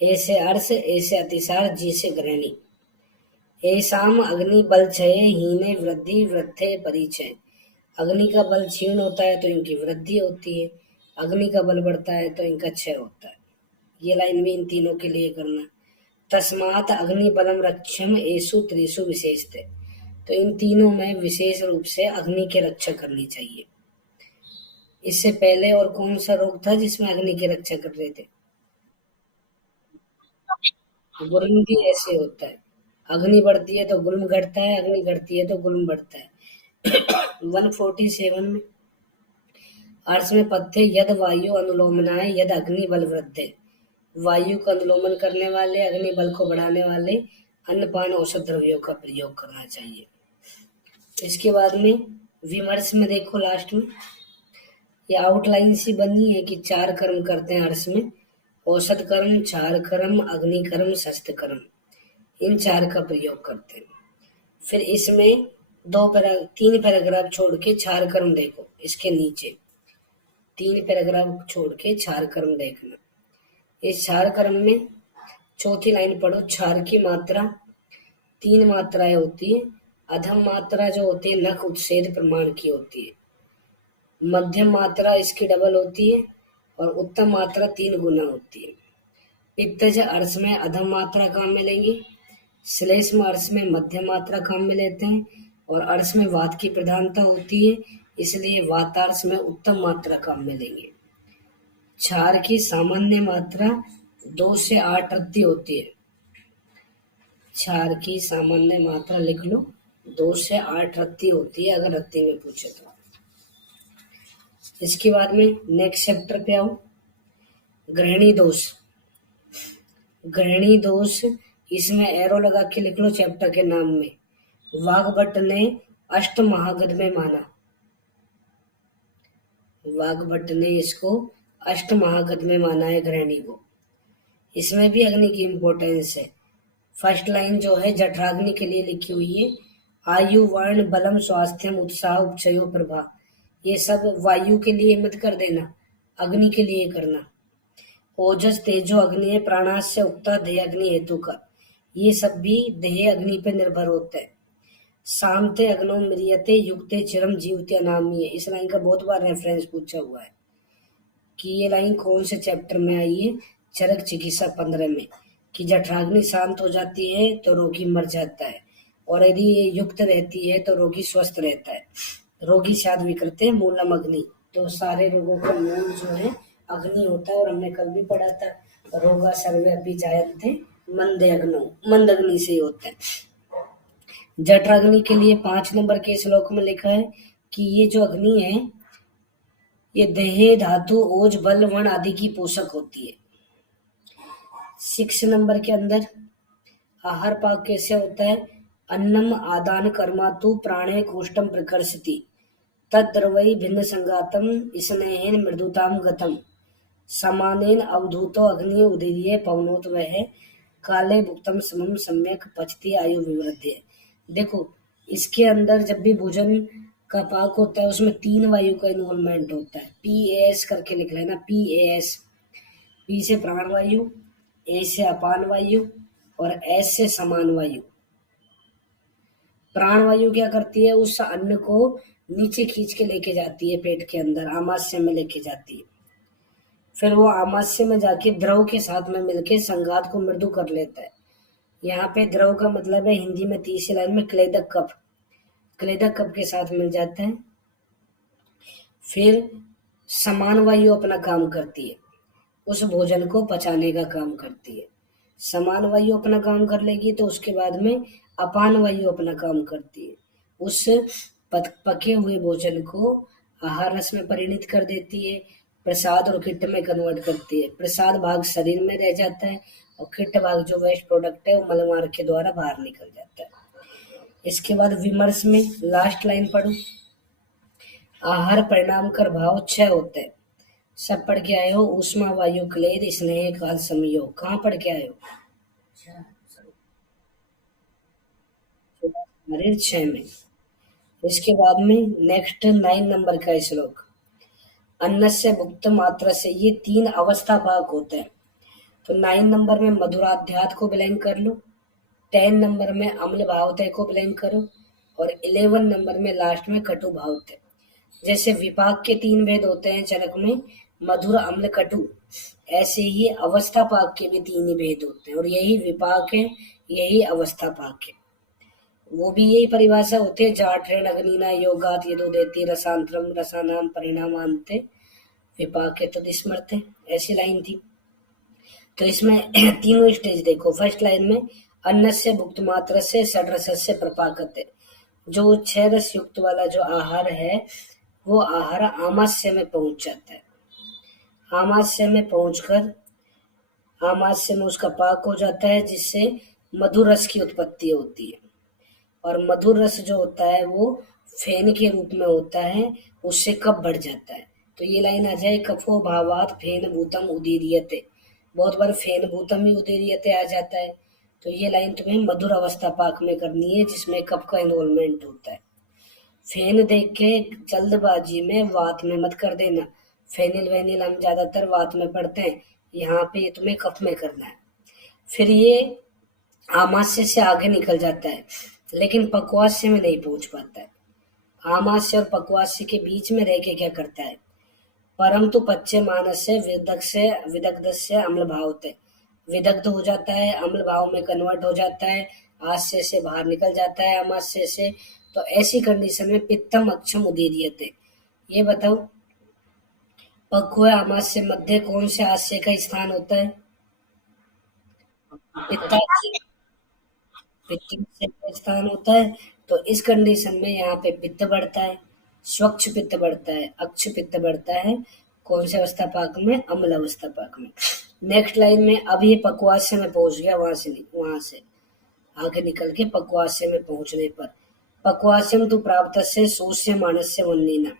ए से अर्श, ए से अतिसार, जी से घृणी। एसाम अग्नि बल क्षय हीने वृद्धि वृद्धे परिचय, अग्नि का बल क्षीण होता है तो इनकी वृद्धि होती है, अग्नि का बल बढ़ता है तो इनका क्षय होता है। ये लाइन भी इन तीनों के लिए करना। तस्मात अग्नि बलम रक्षम एसु त्रिषु विशेषते, तो इन तीनों में विशेष रूप से अग्नि की रक्षा करनी चाहिए। इससे पहले और कौन सा रोग था जिसमें अग्नि की रक्षा कर रहे थे? गुल्म भी ऐसे होता है, अग्नि बढ़ती है तो गुल्म घटता है, अग्नि घटती है तो गुल्म बढ़ता है। 147 में अर्थ में पथ्य यद वायु अनुलोमनाय यद अग्नि बल वृद्धि, वायु का अनुलोमन करने वाले, अग्नि बल को बढ़ाने वाले अन्नपान औषध द्रव्यों का प्रयोग करना चाहिए। इसके बाद में विमर्श में देखो लास्ट में ये आउटलाइन सी बनी है कि 4 कर्म करते हैं अर्श में, औषध कर्म, चार कर्म, अग्नि कर्म, शस्त्र कर्म, इन 4 का प्रयोग करते हैं। फिर इसमें 3 पैराग्राफ छोड़ के 4 कर्म देखो, इसके नीचे 3 पैराग्राफ छोड़ के 4 कर्म देखना। इस 4 कर्म में चौथी लाइन पढ़ो, क्षार की मात्रा 3 मात्राएं होती है। अधम मात्रा जो होती है नख उच्छेद प्रमाण की होती है, मध्यम मात्रा इसकी डबल होती है और उत्तम मात्रा 3 गुना होती है। पित्तज अर्श में अधम मात्रा काम में लेंगे, श्लेष्म अर्श में मध्यम मात्रा काम में लेते हैं, और अर्श में वात की प्रधानता होती है, इसलिए वातार्श में उत्तम मात्रा काम में लेंगे। क्षार की सामान्य मात्रा 2 से 8 रत्ती होती है। क्षार की सामान्य मात्रा लिख लो, 2 से 8 रत्ती होती है अगर रत्ती में पूछे तो। इसके बाद में नेक्स्ट चैप्टर पे आओ, ग्रहणी दोष। ग्रहणी दोष इसमें एरो लगा के लिख लो चैप्टर के नाम में। वाग्भट ने अष्ट महागध में माना, वाग्भट ने इसको अष्ट महागध में माना है ग्रहणी को। इसमें भी अग्नि की इंपॉर्टेंस है। फर्स्ट लाइन जो है जठराग्नि के लिए लिखी हुई है, आयु वर्ण बलम स्वास्थ्यम उत्साह उपचयो प्रभा, ये सब वायु के लिए मत कर देना, अग्नि के लिए करना। ओजस तेजो अग्नि प्राणास्य उक्ता देह अग्नि हेतु का, ये सब भी देह अग्नि पे निर्भर होते हैं। सामते अग्नो म्रियते युक्ते चिरम जीवते अनामी है, इस लाइन का बहुत बार रेफरेंस पूछा हुआ है कि ये लाइन कौन से चैप्टर में आई है, चरक चिकित्सा 15 में, कि जठराग्नि शांत हो जाती है तो रोगी मर जाता है, और यदि ये युक्त रहती है तो रोगी स्वस्थ रहता है। रोगी शाद विकृते मूलम अग्नि, तो सारे रोगों का मूल जो है अग्नि होता है, और हमने कल भी पढ़ा था रोगा सर्वे अभी जायते मंद अग्नो, मंद अग्नि से होता है। जठराग्नि के लिए 5 नंबर के श्लोक में लिखा है कि ये जो अग्नि है ये देह धातु ओज बल वण आदि की पोषक होती है। 6 नंबर के अंदर आहार पाक कैसे होता है, अन्नम आदान कर्मा तु प्राणे कोष्टम प्रकर्षति तद्द्रवै भिन्न संगातम स्नेहेन मृदुताम गतम समानेन अवधूतो अग्नि उदीर्ये पवनोत वह काले भुक्तम समम सम्यक पचती आयु विवृद्धि। देखो इसके अंदर जब भी भोजन का पाक होता है उसमें 3 वायु का इन्वॉल्वमेंट होता है। PAS करके लिख लेना, PAS, P से प्राण वायु, A से अपान वायु और S से समान वायु। प्राण वायु क्या करती है, उस अन्न को नीचे खींच के लेके जाती है, पेट के अंदर आमाशय में लेके जाती है, फिर वो आमाशय में जाके द्रव के साथ में मिलके संघात को मृदु कर लेता है। यहाँ पे द्रव का मतलब है हिंदी में 30 लाइन में क्लेदक कप, क्लेदक कप के साथ मिल जाता है। फिर समान वायु अपना काम करती है, उस भोजन को पचाने का काम करती है। समान वायु अपना काम कर लेगी तो उसके बाद में अपान वायु अपना काम करती है, उस पके हुए भोजन को आहार रस में परिणित कर देती है, प्रसाद और किट में कन्वर्ट करती है। प्रसाद भाग शरीर में रह जाता है और किट भाग जो वेस्ट प्रोडक्ट है वो मलमार्ग के द्वारा बाहर निकल जाता है। इसके बाद विमर्श में लास्ट लाइन पढ़ो, आहार परिणाम कर भाव क्षय होता है। सब पढ़ के आए हो, ऊष्मा वायु क्लेद स्नेह काल संयोग, कहाँ पढ़ के आए हो? शरीर 6 में। इसके बाद में नेक्स्ट 9 नंबर का श्लोक, अन्न से मुक्त मात्रा से, ये 3 अवस्था भाग होते हैं। तो 9 नंबर में मधुराध्यात को ब्लैंक कर लो, 10 नंबर में अम्ल भावते को ब्लैंक करो और 11 नंबर में लास्ट में कटु भावते। जैसे विपाक के 3 भेद होते हैं चरक में, मधुर, अम्ल, कटु, ऐसे ही अवस्था पाक के भी 3 ही भेद होते हैं, और यही विपाक है, यही अवस्था पाक है। वो भी यही परिभाषा होती है, जाठरेण अग्निना योगात यदुदेति रसांतरम रसानाम परिणामांते विपाके तदिस्मर्ते, ऐसी लाइन थी। तो इसमें तीनों स्टेज देखो। फर्स्ट लाइन में अन्न से भुक्त मात्र से षड रस से प्रपाकते, जो 6 रस युक्त वाला जो आहार है वो आहार आमाशय में पहुंच जाता है। आमाशय में पहुंचकर आमाशय में उसका पाक हो जाता है, जिससे मधुर रस की उत्पत्ति होती है। और मधुर रस जो होता है वो फेन के रूप में होता है, उससे कफ बढ़ जाता है। तो ये लाइन आ जाए, कफो भावात फेन भूतम उदीरियते, बहुत बार फेन भूतम ही उदीरियते आ जाता है। तो ये लाइन तुम्हें मधुर अवस्था पाक में करनी है, जिसमें कफ का इन्वॉल्वमेंट होता है। फेन देख के जल्दबाजी में वात में मत कर देना। फेनिल वेनिल हम ज्यादातर वात में पढ़ते हैं, यहाँ पे ये तुम्हें कफ में करना है। फिर ये आमाशय से आगे निकल जाता है, लेकिन पक्वाशय में नहीं पहुंच पाता है। आमाशय और पक्वाशय के बीच में रह के क्या करता है, परम तो पच्चे मानस से विदग्ध से अम्ल भाव थे, विदग्ध हो जाता है, अम्ल भाव में कन्वर्ट हो जाता है, आस्य से बाहर निकल जाता है आमाशय से। तो ऐसी कंडीशन में पित्तम अक्षम उदीरियते। ये बताओ, पक्व आमाशय मध्य कौन से आस्य का स्थान होता है? पित्ताशय, पित्त से स्थान होता है। तो इस कंडीशन में यहाँ पे पित्त बढ़ता है, स्वच्छ पित्त बढ़ता है, अक्ष पित्त बढ़ता है। कौन से अवस्था पाक में? अम्ल अवस्था पाक में। नेक्स्ट लाइन में अब ये पक्वाशय में पहुंच गया, वहां से आगे निकल के पक्वाशय में पहुंचने पर पक्वाशयम तो प्राप्त से शोष्य मानस्य वन्नीना,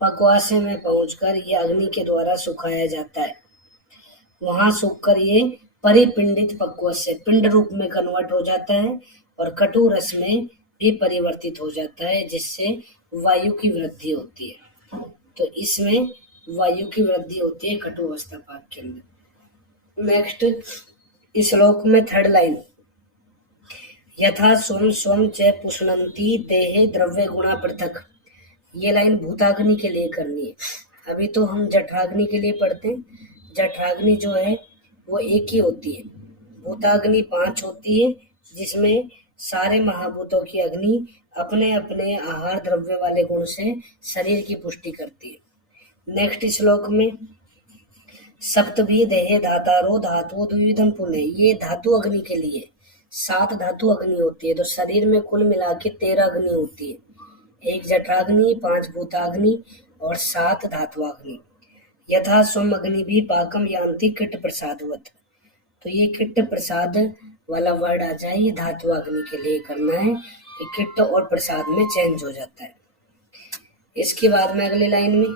पक्वाशय में पहुंचकर ये अग्नि के द्वारा सुखाया जाता है। वहां सूखकर ये परिपिंडित पक्व से पिंड रूप में कन्वर्ट हो जाता है, और कटु रस में भी परिवर्तित हो जाता है, जिससे वायु की वृद्धि होती है। तो इसमें वायु की वृद्धि होती है कटु अवस्था पाक के अंदर। नेक्स्ट इस श्लोक में थर्ड लाइन, यथा स्वम स्वम च पुष्णंती देहे द्रव्य गुणा पृथक, ये लाइन भूताग्नि के लिए करनी है। अभी तो हम जठराग्नि के लिए पढ़ते हैं। जठराग्नि जो है वो एक ही होती है, भूताग्नि 5 होती है, जिसमें सारे महाभूतों की अग्नि अपने अपने आहार द्रव्य वाले गुण से शरीर की पुष्टि करती है। नेक्स्ट श्लोक में सप्तभी देहे धातारो धातु द्विविधम पुण्य, ये धातु अग्नि के लिए 7 धातु अग्नि होती है। तो शरीर में कुल मिला के 13 अग्नि होती है, 1 जठराग्नि, 5 भूताग्नि और 7 धातुअग्नि। यथा स्वम अग्नि भी पाकम यांति किट प्रसादवत, तो ये किट प्रसाद वाला वर्ड आ जाए, ये धातु अग्नि के लिए करना है कि किट और प्रसाद में चेंज हो जाता है। इसके बाद में अगले लाइन में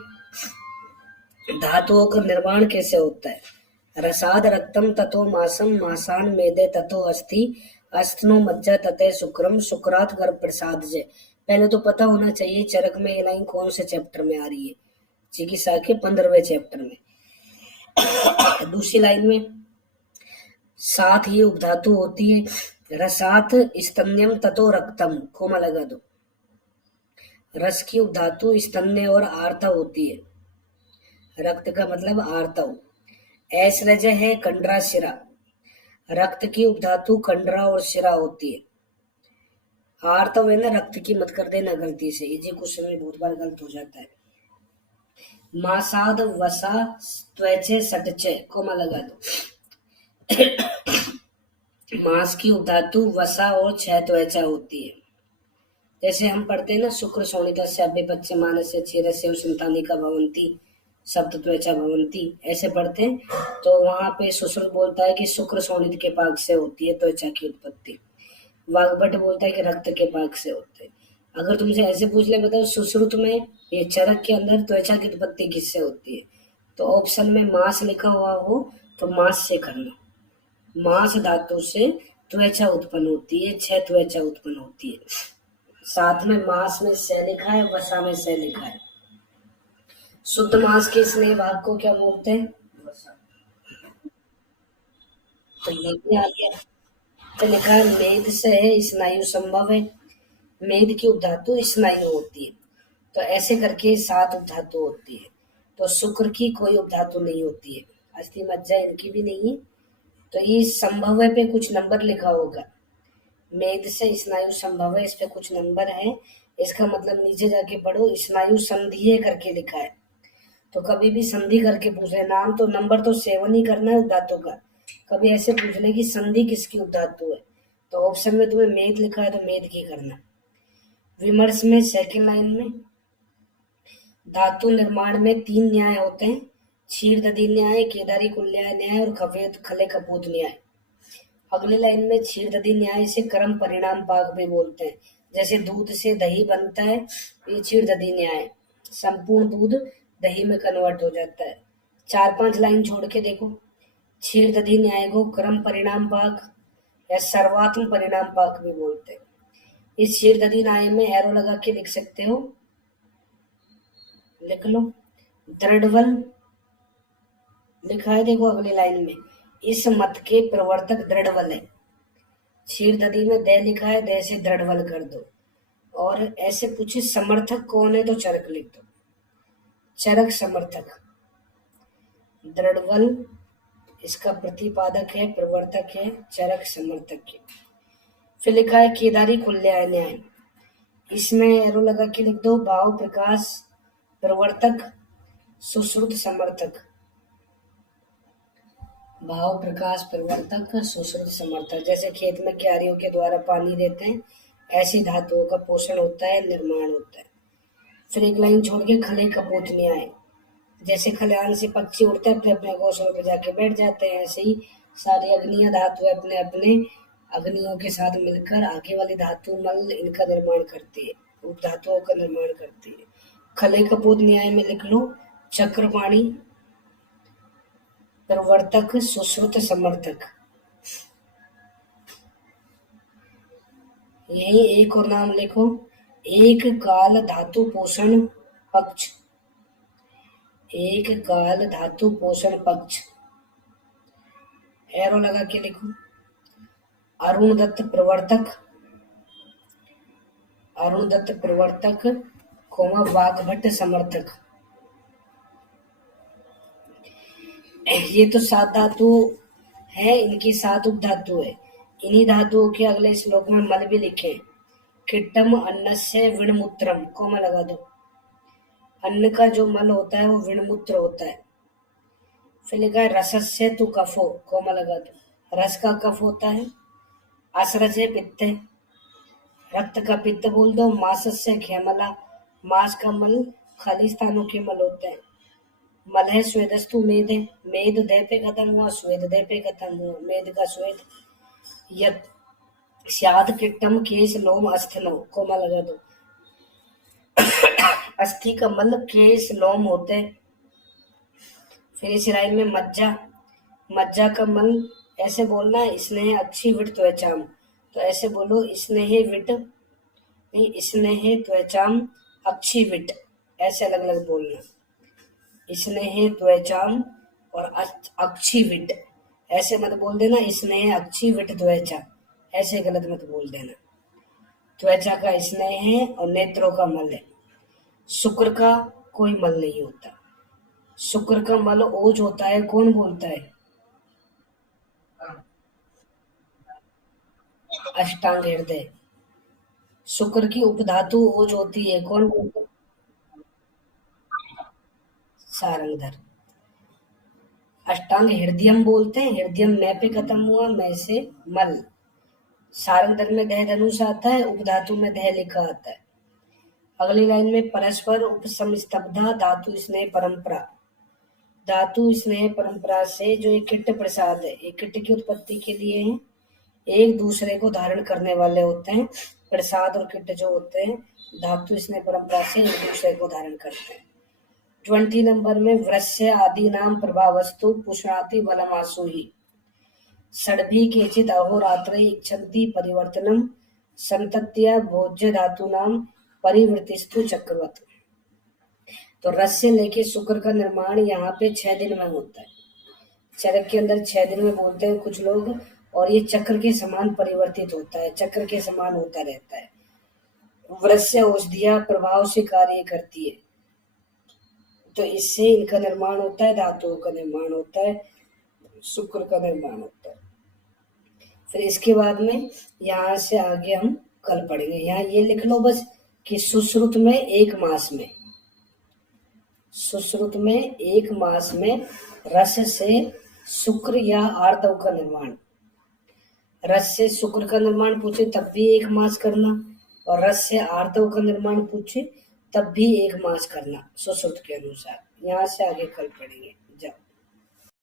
धातुओं का निर्माण कैसे होता है, रसाद रक्तम ततो मासम मासान मेदे ततो अस्थि अस्थनो मज्जा तते शुक्रम शुक्रात गर्भ प्रसाद जय। पहले तो पता होना चाहिए चरक में ये लाइन कौन से चैप्टर में आ रही है, चिकित्सा के 15वें चैप्टर में। दूसरी लाइन में 7 ही उपधातु होती है, रसात स्तन्यम ततो रक्तम, कोमा लगा दो। रस की उपधातु स्तन्य और आर्ता होती है, रक्त का मतलब आर्तव। ऐश्वर्य है कंडरा शिरा, रक्त की उपधातु कंडरा और शिरा होती है। आर्तव है ना, रक्त की मत कर देना गलती से, ये क्वेश्चन में बहुत बार गलत हो जाता है। मासाद वसा त्वचे सटचे, कोमा लगा दो। मांस की उपधातु वसा और छह त्वचा होती है। जैसे हम पढ़ते हैं ना, शुक्र शोणित से अभ्यपच्य मानस क्षीर से संतानी का भवंती सप्त त्वचा भवंती, ऐसे पढ़ते हैं। तो वहां पे सुश्रुत बोलता है कि शुक्र शोणित के पाक से होती है त्वचा की उत्पत्ति, वाग्भट बोलता है कि रक्त के पाक से होते हैं। अगर तुमसे ऐसे पूछ ले, बताओ सुश्रुत में ये चरक के अंदर त्वचा की उत्पत्ति किससे होती है, तो ऑप्शन में मांस लिखा हुआ हो तो मांस से करना। मांस धातु से त्वचा उत्पन्न होती है, 6 त्वचा उत्पन्न होती है। साथ में मांस में से लिखा है, वसा में से लिखा है। शुद्ध मांस के स्नेह भाग को क्या बोलते हैं? तो ये भी आ गया। तो लिखा है मेद से है, स्नायु संभव है। मेद की उपधातु स्नायु होती है, तो ऐसे करके 7 उपधातु होती है। तो शुक्र की कोई उपधातु नहीं होती है, अस्थि मज्जा इनकी भी नहीं है। तो ये संभव पे कुछ नंबर लिखा होगा, मेद से स्नायु संभव है, इस पे कुछ नंबर है। इसका मतलब नीचे जाके पढ़ो, स्नायु संधिये करके लिखा है। तो कभी भी संधि करके पूछे, नाम तो नंबर तो 7 ही करना है उपधातु का। कभी ऐसे पूछ ले कि संधि किसकी उपधातु है, तो ऑप्शन में तुम्हें मेद लिखा है तो मेद की करना। विमर्श में सेकंड लाइन में धातु निर्माण में 3 न्याय होते हैं, क्षीर दधी न्याय, केदारी कुल्याय न्याय और खफेत खले कपूत न्याय। अगली लाइन में क्षीर दधी न्याय से कर्म परिणाम पाक भी बोलते हैं, जैसे दूध से दही बनता है, ये क्षीर दधी न्याय, संपूर्ण दूध दही में कन्वर्ट हो जाता है। 4-5 लाइन छोड़ के देखो, क्षीर दधी न्याय को कर्म परिणाम पाक या सर्वात्म परिणाम पाक भी बोलते हैं। इस क्षीर दधी न्याय में एरो लगा के लिख सकते हो, लिख लो। दृढ़बल लिखा है, देखो अगली लाइन में, इस मत के प्रवर्तक दृढ़बल है। क्षीर दधी में दे लिखा है, दे से दृढ़बल कर दो। और ऐसे पूछे समर्थक कौन है तो चरक लिख दो, चरक समर्थक। दृढ़बल इसका प्रतिपादक है, प्रवर्तक है, चरक समर्थक है। फिर लिखा है केदारी कुल्याय न्याय, इसमें एरो लगा के लिख दो, भाव प्रकाश प्रवर्तक, सुश्रुत समर्थक। भाव प्रकाश प्रवर्तक, सुश्रुत समर्थक। जैसे खेत में क्यारियों के द्वारा पानी देते हैं, ऐसी धातुओं का पोषण होता है, निर्माण होता है। फिर एक लाइन छोड़ के खले कपूत न्याय, जैसे खलिहान से पक्षी उड़ते हैं, अपने अपने घोंसलों पर जाके बैठ जाते हैं, ऐसे ही सारी अग्नियां धातु अपने अपने अग्नियों के साथ मिलकर आगे वाली धातु मल इनका निर्माण करती है, उपधातुओं का निर्माण करती है। खले कपूत न्याय में लिख लो, चक्रपाणी प्रवर्तक, सुश्रुत समर्थक। यही एक और नाम लिखो, एक काल धातु पोषण पक्ष, एक काल धातु पोषण पक्ष, एरो लगा के लिखो। अरुण दत्त प्रवर्तक, अरुण दत्त प्रवर्तक, कोमा वाघभट्ट समर्थक। ये तो 7 धातु है, इनकी 7 उपधातु है। इन्हीं धातुओं के अगले श्लोक में मल भी लिखे, किट्टम अन्नस्य विणमूत्रम, कोमा लगा दो। अन्न का जो मल होता है वो विणमूत्र होता है। फिर लिखा है रसस्य तु कफो, कोमा लगा दो। रस का कफ होता है, असरज है पित्त, रक्त का पित्त बोल दो। मांसस्य खेमला, मांस का मल खाली स्थानों के मल होते हैं। मल है स्वेदस्तु मेद है, मेद दे पे खत्म हुआ, स्वेद दे पे खत्म हुआ, मेद का स्वेद। यत स्याद किट्टम केश लोम अस्थिनो, कोमा लगा दो। अस्थि का मल केश लोम होते हैं। फिर इस लाइन में मज्जा, मज्जा का मल ऐसे बोलना है, स्नेह अच्छी विट त्वचाम, तो ऐसे बोलो स्नेह विट, नहीं स्नेह त्वचाम अच्छी विट, ऐसे अलग अलग बोलना। स्नेह त्वचाम और अक्षी विट, ऐसे मत बोल देना स्नेह अक्षी विट त्वचा, ऐसे गलत मत बोल देना। त्वचा का स्नेह है और नेत्रों का मल है। शुक्र का कोई मल नहीं होता, शुक्र का मल ओज होता है, कौन बोलता है? अष्टांग हृदय। शुक्र की उपधातु ओज होती है, कौन बोलता है? सारंगधर। अष्टांग हृदयम बोलते हैं, हृदयम मैं पे खत्म हुआ, मैं से मल। सारंगधर में दह धनुष आता है, उपधातु में दह लिखा आता है। अगली लाइन में परस्पर उपसमस्तब्धा धातु स्नेह परंपरा, धातु स्नेह परंपरा से जो एक किट्ट प्रसाद है, एक किट्ट की उत्पत्ति के लिए है, एक दूसरे को धारण करने वाले होते हैं। प्रसाद और किट्ट जो होते हैं धातु स्नेह परंपरा से एक दूसरे को धारण करते हैं। 20 नंबर में वृश्य आदि नाम प्रभावस्तु पुष्णाति बलमासु ही, षड्भी केचित अहोरात्र इच्छन्ति परिवर्तनम संतत्या भोज्य धातु नाम परिवृत्तिस्तु चक्रवत। तो रस से लेके शुक्र का निर्माण यहाँ पे 6 दिन में होता है, चरक के अंदर 6 दिन में बोलते हैं कुछ लोग, और ये चक्र के समान परिवर्तित होता है, चक्र के समान होता रहता है। वृस्य औषधिया प्रभाव से कार्य करती है, तो इससे इनका निर्माण होता है, धातुओं का निर्माण होता है, शुक्र का निर्माण होता है। फिर इसके बाद में यहाँ से आगे हम कल पढ़ेंगे। यहाँ ये लिख लो बस कि सुश्रुत में एक मास में, सुश्रुत में एक मास में रस से शुक्र या आर्तव का निर्माण, रस से शुक्र का निर्माण पूछे तब भी एक मास करना, और रस से आर्तव का निर्माण पूछे तब भी एक मास करना सुश्रुत के अनुसार। यहाँ से आगे कल पढ़ेंगे।